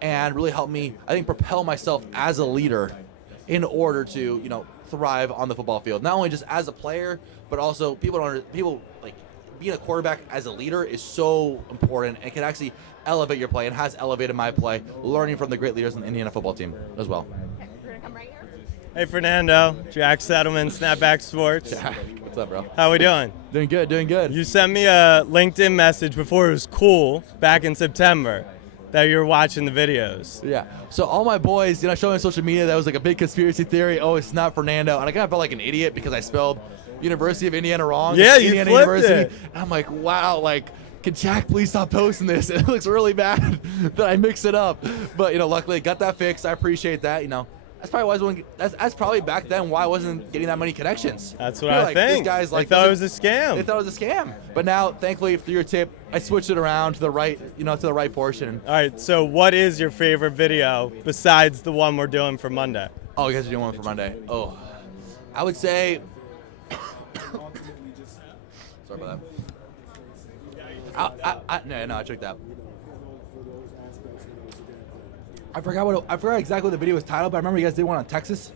and really helped me, I think, propel myself as a leader in order to, thrive on the football field. Not only just as a player, but also being a quarterback as a leader is so important and can actually elevate your play and has elevated my play, learning from the great leaders in the Indiana football team as well. Hey, Fernando. Jack Settleman, Snapback Sports. Jack, what's up, bro? How we doing? Doing good. You sent me a LinkedIn message before it was cool back in September that you were watching the videos. Yeah. So all my boys, showing on social media that was like a big conspiracy theory. Oh, it's not Fernando. And I kind of felt like an idiot because I spelled University of Indiana wrong. Yeah, you Indiana flipped University. it. And I'm like, wow, can Jack please stop posting this? It looks really bad that I mix it up. But, luckily I got that fixed. I appreciate that, That's probably that's probably back then why I wasn't getting that many connections. That's what I think. This guy's they thought it was a scam. They thought it was a scam. But now, thankfully, through your tip, I switched it around to the right, to the right portion. All right. So, what is your favorite video besides the one we're doing for Monday? Oh, you guys are doing one for Monday. Oh, I would say. Sorry about that. No, I took that. I forgot exactly what the video was titled, but I remember you guys did one on Texas.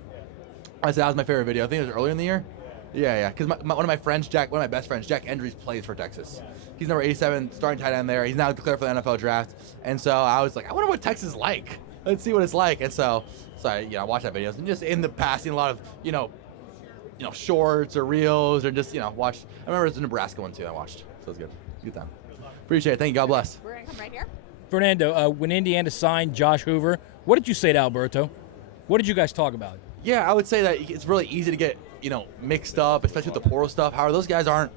I said that was my favorite video. I think it was earlier in the year. Yeah. Because one of my best friends, Jack Endries, plays for Texas. He's number 87, starting tight end there. He's now declared for the NFL draft. And so I was like, I wonder what Texas is like. Let's see what it's like. And so I watched that videos and just in the passing, a lot of shorts or reels or just watched. I remember it was the Nebraska one too. I watched, so it was good. Good time. Appreciate it. Thank you. God bless. We're gonna come right here. Fernando, when Indiana signed Josh Hoover, what did you say to Alberto? What did you guys talk about? Yeah, I would say that it's really easy to get mixed up, especially with the portal stuff. However, those guys aren't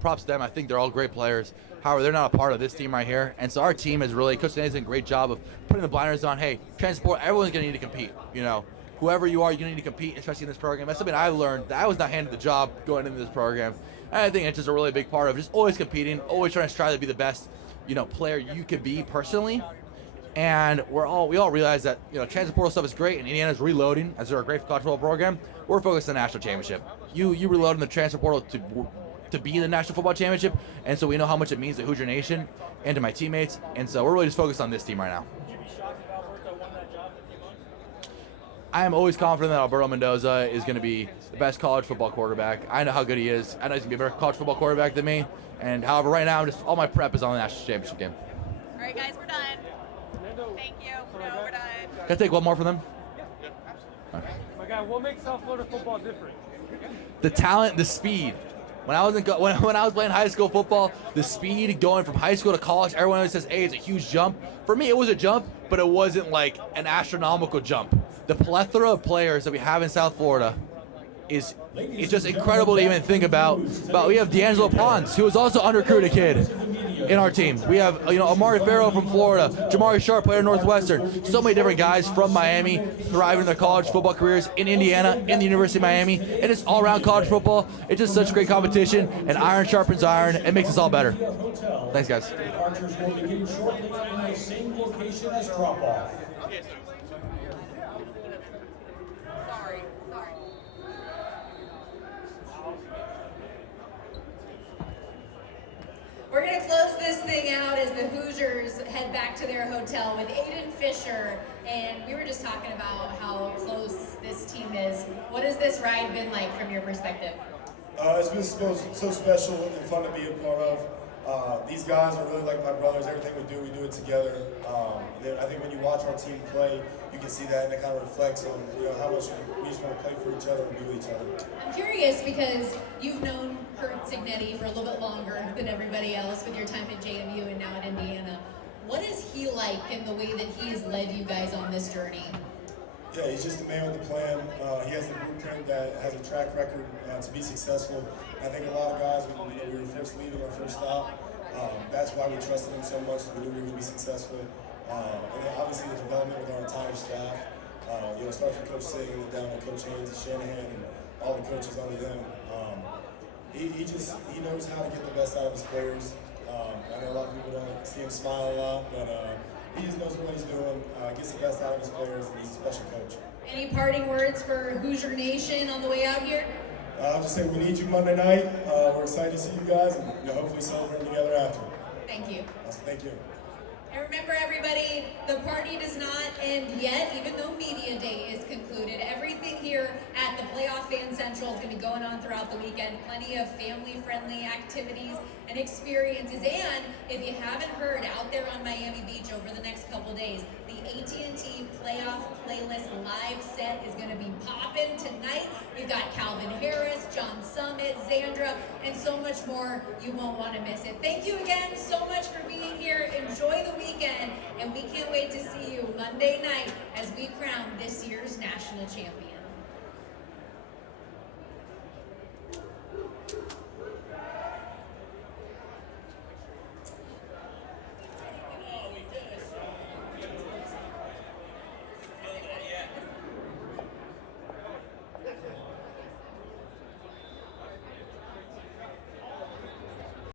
props to them. I think they're all great players. However, they're not a part of this team right here. And so our team is really, Coach Danny's done a great job of putting the blinders on. Hey, transport, everyone's going to need to compete. Whoever you are, you're going to need to compete, especially in this program. That's something I learned, that I was not handed the job going into this program. And I think it's just a really big part of just always competing, always trying to strive to be the best, player you could be personally. And we all realize that transfer portal stuff is great, and Indiana's reloading as they're a great college football program. We're focused on the national championship. You reload in the transfer portal to be in the national football championship, and so we know how much it means to Hoosier Nation and to my teammates. And so we're really just focused on this team right now. I am always confident that Alberto Mendoza is going to be the best college football quarterback. I know how good he is. I know he's going to be a better college football quarterback than me. And however, right now, all my prep is on the national championship game. All right, guys, we're done. Thank you. No, we're done. Can I take one more from them? My guy, what makes South Florida football different? The talent, the speed. When I was playing high school football, the speed going from high school to college, everyone always says, hey, it's a huge jump. For me, it was a jump, but it wasn't like an astronomical jump. The plethora of players that we have in South Florida it's just incredible to even think about. But we have D'Angelo Pons, who was also an unrecruited kid in our team. We have Amari Farrow from Florida, Jamari Sharp, player at Northwestern. So many different guys from Miami thriving in their college football careers in Indiana, in the University of Miami, and it's all around college football. It's just such great competition, and iron sharpens iron. It makes us all better. Thanks, guys. Departures will begin shortly in the same location as drop-off. We're going to close this thing out as the Hoosiers head back to their hotel with Aiden Fisher. And we were just talking about how close this team is. What has this ride been like from your perspective? It's been so special and fun to be a part of. These guys are really like my brothers. Everything we do it together. I think when you watch our team play, you can see that, and it kind of reflects on how much we just want to play for each other and be with each other. I'm curious because you've known Kurt Cignetti for a little bit longer than everybody else with your time at JMU and now at Indiana. What is he like in the way that he has led you guys on this journey? Yeah, he's just a man with a plan. He has the blueprint that has a track record to be successful. I think a lot of guys, when we were first leaving our first stop, that's why we trusted him so much. We knew we were going to be successful. And then obviously the development with our entire staff. It starts with Coach Sig and then down to Coach Haynes and Shanahan and all the coaches under them. He knows how to get the best out of his players. I know a lot of people don't see him smile a lot, but he just knows what he's doing, gets the best out of his players, and he's a special coach. Any parting words for Hoosier Nation on the way out here? I'll just say we need you Monday night. We're excited to see you guys, and hopefully celebrate together after. Thank you. Awesome. Thank you. And remember, everybody, the party does not end yet, even though Media Day is concluded. Everything here at the Playoff Fan Central is going to be going on throughout the weekend. Plenty of family-friendly activities and experiences. And if you haven't heard, out there on Miami Beach over the next couple days, the AT&T Playoff Playlist live set is going to be popping tonight. We've got Calvin Harris, John Summit, Xandra, and so much more. You won't want to miss it. Thank you again so much for being here. Enjoy the weekend, and we can't wait to see you Monday night as we crown this year's national champion.